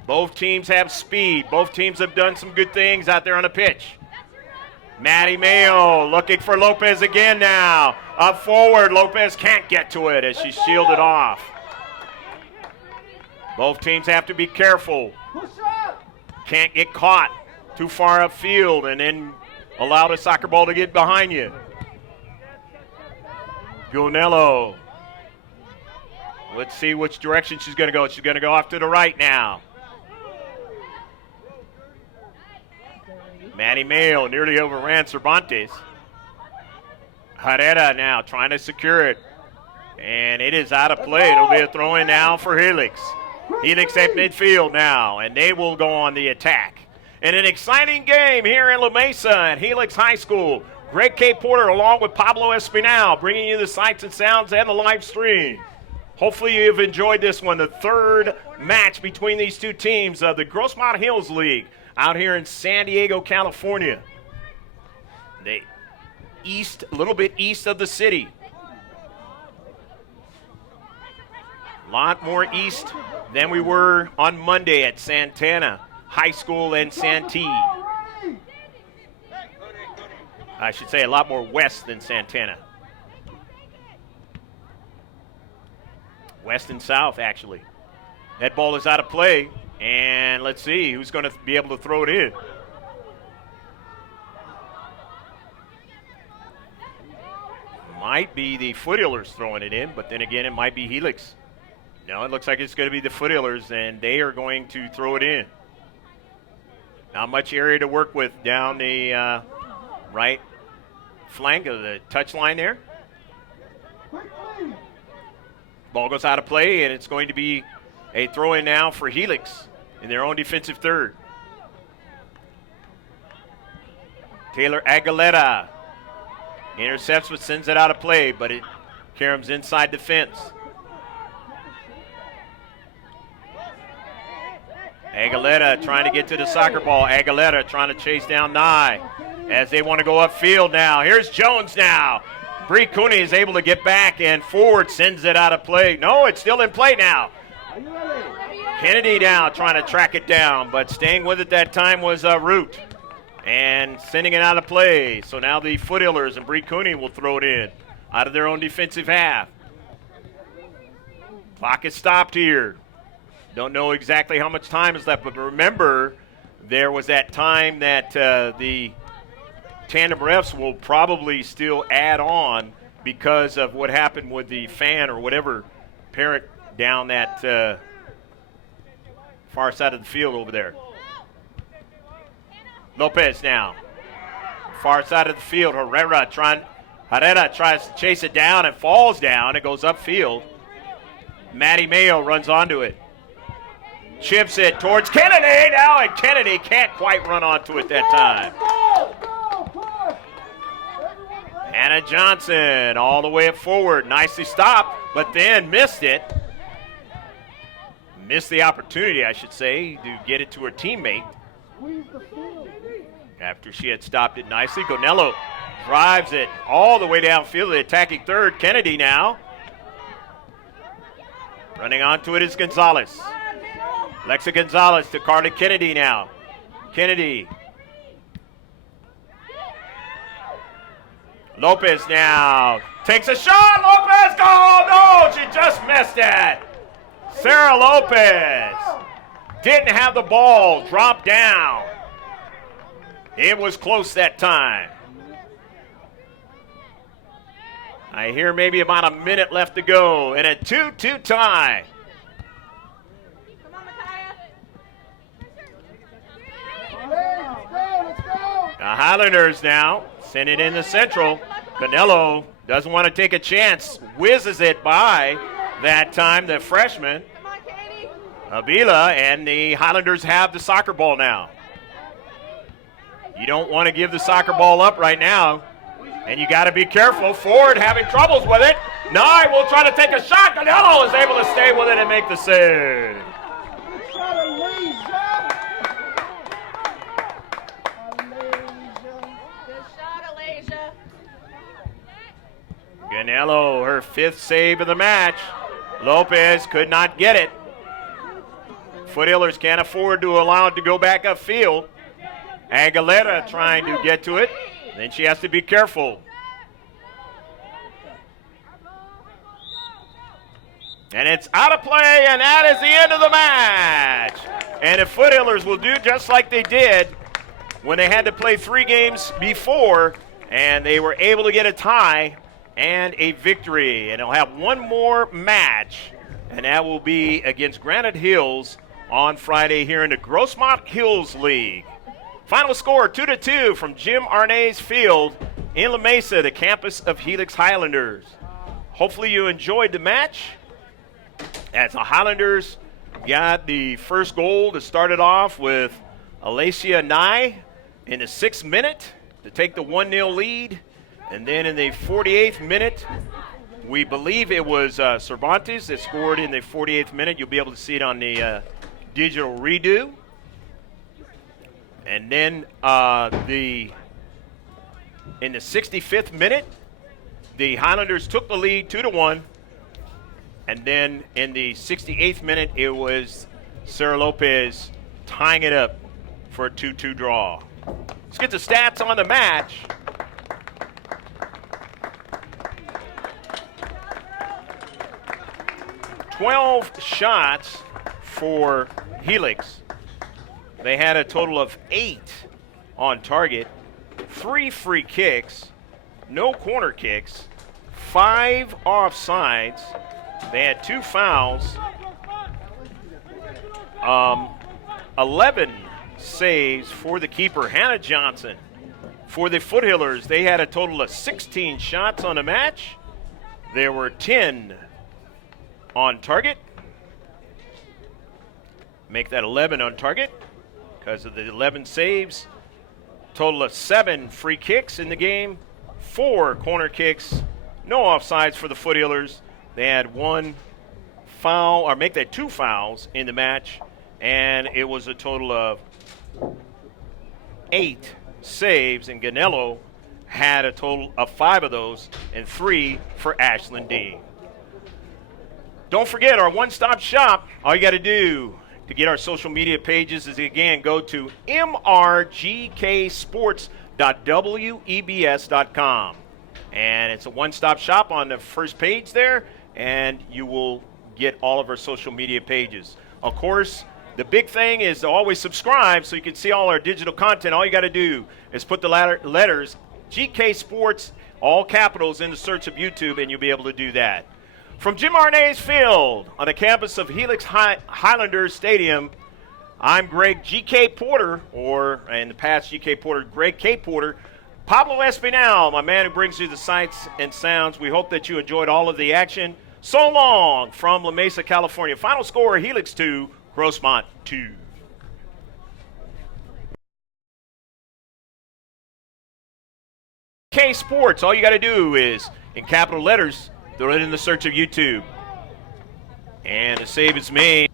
Both teams have speed. Both teams have done some good things out there on the pitch. Maddie Mayo looking for Lopez again now. Up forward, Lopez can't get to it as she's shielded off. Both teams have to be careful. Can't get caught too far upfield and then allow the soccer ball to get behind you. Gunello. Let's see which direction she's going to go. She's going to go off to the right now. Maddie Mayo nearly overran Cervantes. Herrera now trying to secure it. And it is out of play. It'll be a throw-in now for Helix. Helix at midfield now, and they will go on the attack. In an exciting game here in La Mesa at Helix High School. Greg K. Porter along with Pablo Espinal bringing you the sights and sounds and the live stream. Hopefully you've enjoyed this one, the third match between these two teams of the Grossmont Hills League out here in San Diego, California. A little bit east of the city. A lot more east than we were on Monday at Santana High School and Santee. I should say a lot more west than Santana. West and south, actually. That ball is out of play, and let's see who's going to be able to throw it in. might be the Foothillers throwing it in, but then again, it might be Helix. No, it looks like it's going to be the Foothillers, and they are going to throw it in. Not much area to work with down the right flank of the touchline there. Ball goes out of play, and it's going to be a throw-in now for Helix in their own defensive third. Taylor Aguilera intercepts but sends it out of play, but it caroms inside the fence. Aguilera trying to get to the soccer ball. Aguilera trying to chase down Nye as they want to go upfield now. Here's Jones now. Bree Cooney is able to get back and forward, sends it out of play. No, it's still in play now. Kennedy now trying to track it down, but staying with it that time was Root. And sending it out of play. So now the Foothillers and Bree Cooney will throw it in out of their own defensive half. Clock is stopped here. Don't know exactly how much time is left, but remember, there was that time that the tandem refs will probably still add on because of what happened with the fan or whatever parent down that far side of the field over there. Lopez now. Far side of the field. Herrera tries to chase it down and falls down. It goes upfield. Matty Mayo runs onto it. Chips it towards Kennedy now, and Kennedy can't quite run onto it that time. Hannah Johnson all the way up forward. Nicely stopped, but then missed it. Missed the opportunity, I should say, to get it to her teammate. After she had stopped it nicely, Gonello drives it all the way downfield, the attacking third. Kennedy now. Running onto it is Gonzalez. Lexa Gonzalez to Carly Kennedy now. Kennedy. Lopez now takes a shot. Lopez, goal! No, she just missed it. Sarah Lopez didn't have the ball, dropped down. It was close that time. I hear maybe about a minute left to go in a 2-2 tie. The Highlanders now send it in the central. Canelo doesn't want to take a chance. Whizzes it by that time, the freshman, Avila, and the Highlanders have the soccer ball now. You don't want to give the soccer ball up right now, and you got to be careful. Ford having troubles with it. Nye will try to take a shot. Canelo is able to stay with it and make the save. Canelo, her fifth save of the match. Lopez could not get it. Foothillers can't afford to allow it to go back upfield. Aguilera trying to get to it. Then she has to be careful. And it's out of play, and that is the end of the match. And the Foothillers will do just like they did when they had to play 3 games before, and they were able to get a tie and a victory. And they'll have one more match, and that will be against Granite Hills on Friday here in the Grossmont Hills League. Final score 2-2 from Jim Arnay's field in La Mesa, the campus of Helix Highlanders. Hopefully you enjoyed the match as the Highlanders got the first goal to start it off with Alicia Nye in the 6th minute to take the 1-0 lead. And then in the 48th minute, we believe it was Cervantes that scored in the 48th minute. You'll be able to see it on the digital redo. And then in the 65th minute, the Highlanders took the lead 2-1. And then in the 68th minute, it was Sarah Lopez tying it up for a 2-2 draw. Let's get the stats on the match. "12 shots for Helix. They had a total of 8 on target, 3 free kicks, no corner kicks, 5 offsides. They had 2 fouls. 11 saves for the keeper, Hannah Johnson. For the Foothillers, they had a total of 16 shots on the match. There were 10 on target. Make that 11 on target because of the 11 saves. Total of 7 free kicks in the game, 4 corner kicks, no offsides for the Foothillers. They had 1 foul, or make that 2 fouls in the match, and it was a total of 8 saves, and Ganello had a total of 5 of those and 3 for Ashland Dean. Don't forget our one-stop shop. All you got to do to get our social media pages is, again, go to mrgksports.webs.com. And it's a one-stop shop on the first page there, and you will get all of our social media pages. Of course, the big thing is to always subscribe so you can see all our digital content. All you got to do is put the letters GK Sports, all capitals, in the search of YouTube, and you'll be able to do that. From Jim Arnay's Field on the campus of Helix Highlanders Stadium, I'm Greg G.K. Porter, or in the past G.K. Porter, Greg K. Porter. Pablo Espinal, my man who brings you the sights and sounds. We hope that you enjoyed all of the action. So long from La Mesa, California. Final score, Helix 2, Grossmont 2. K Sports, all you got to do is, in capital letters, throw it in the search of YouTube. And the save is made.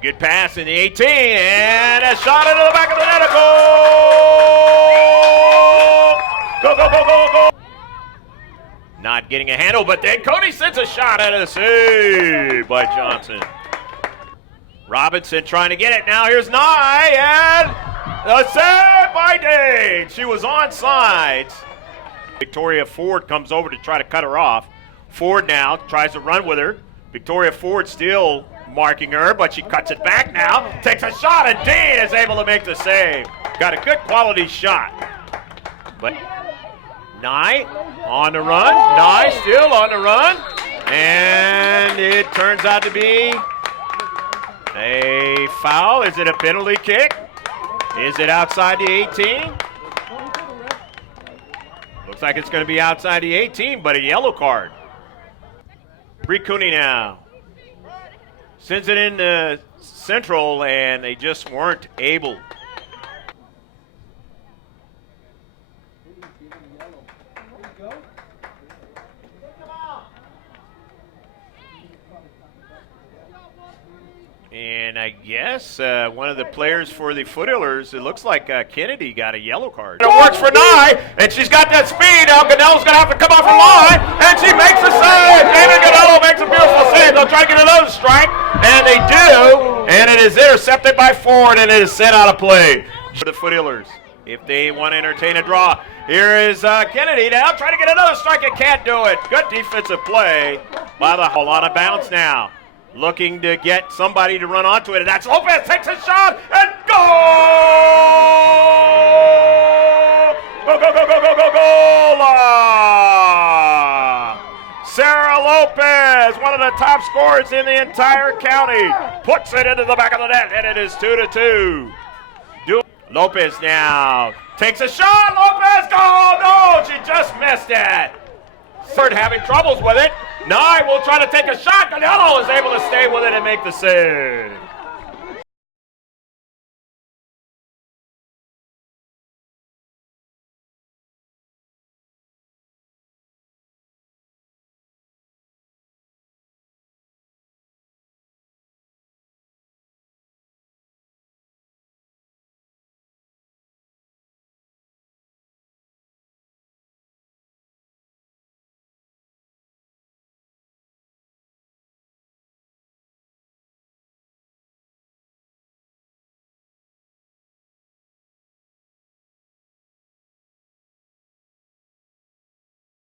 Good pass in the 18, and a shot into the back of the net. A goal! Go, go, go, go, go! Not getting a handle, but then Cody sends a shot out of the save by Johnson. Robinson trying to get it. Now here's Nye, and the save by Dane. She was onside. Victoria Ford comes over to try to cut her off. Ford now tries to run with her. Victoria Ford still marking her, but she cuts it back now. Takes a shot, and Dean is able to make the save. Got a good quality shot. But Nye on the run. Nye still on the run. And it turns out to be a foul. Is it a penalty kick? Is it outside the 18? Looks like it's going to be outside the 18, but a yellow card. Bree Cooney now sends it in the central, and they just weren't able. And I guess one of the players for the Foothillers, it looks like Kennedy got a yellow card. It works for Nye, and she's got that speed. Now Ganello's going to have to come off her line, and she makes the save. David Ganello makes a beautiful save. They'll try to get another strike, and they do, and it is intercepted by Ford, and it is sent out of play. For the Foothillers, if they want to entertain a draw. Here is Kennedy now trying to get another strike, and can't do it. Good defensive play by the Hull. On a bounce now. Looking to get somebody to run onto it, and that's Lopez. Takes a shot, and goal! Go, go, go, go, go, go, goal! Sarah Lopez, one of the top scorers in the entire county, puts it into the back of the net, and it is 2-2. Lopez now takes a shot. Lopez, goal! No, she just missed it. Third having troubles with it. Nye will try to take a shot. Ganello is able to stay with it and make the save.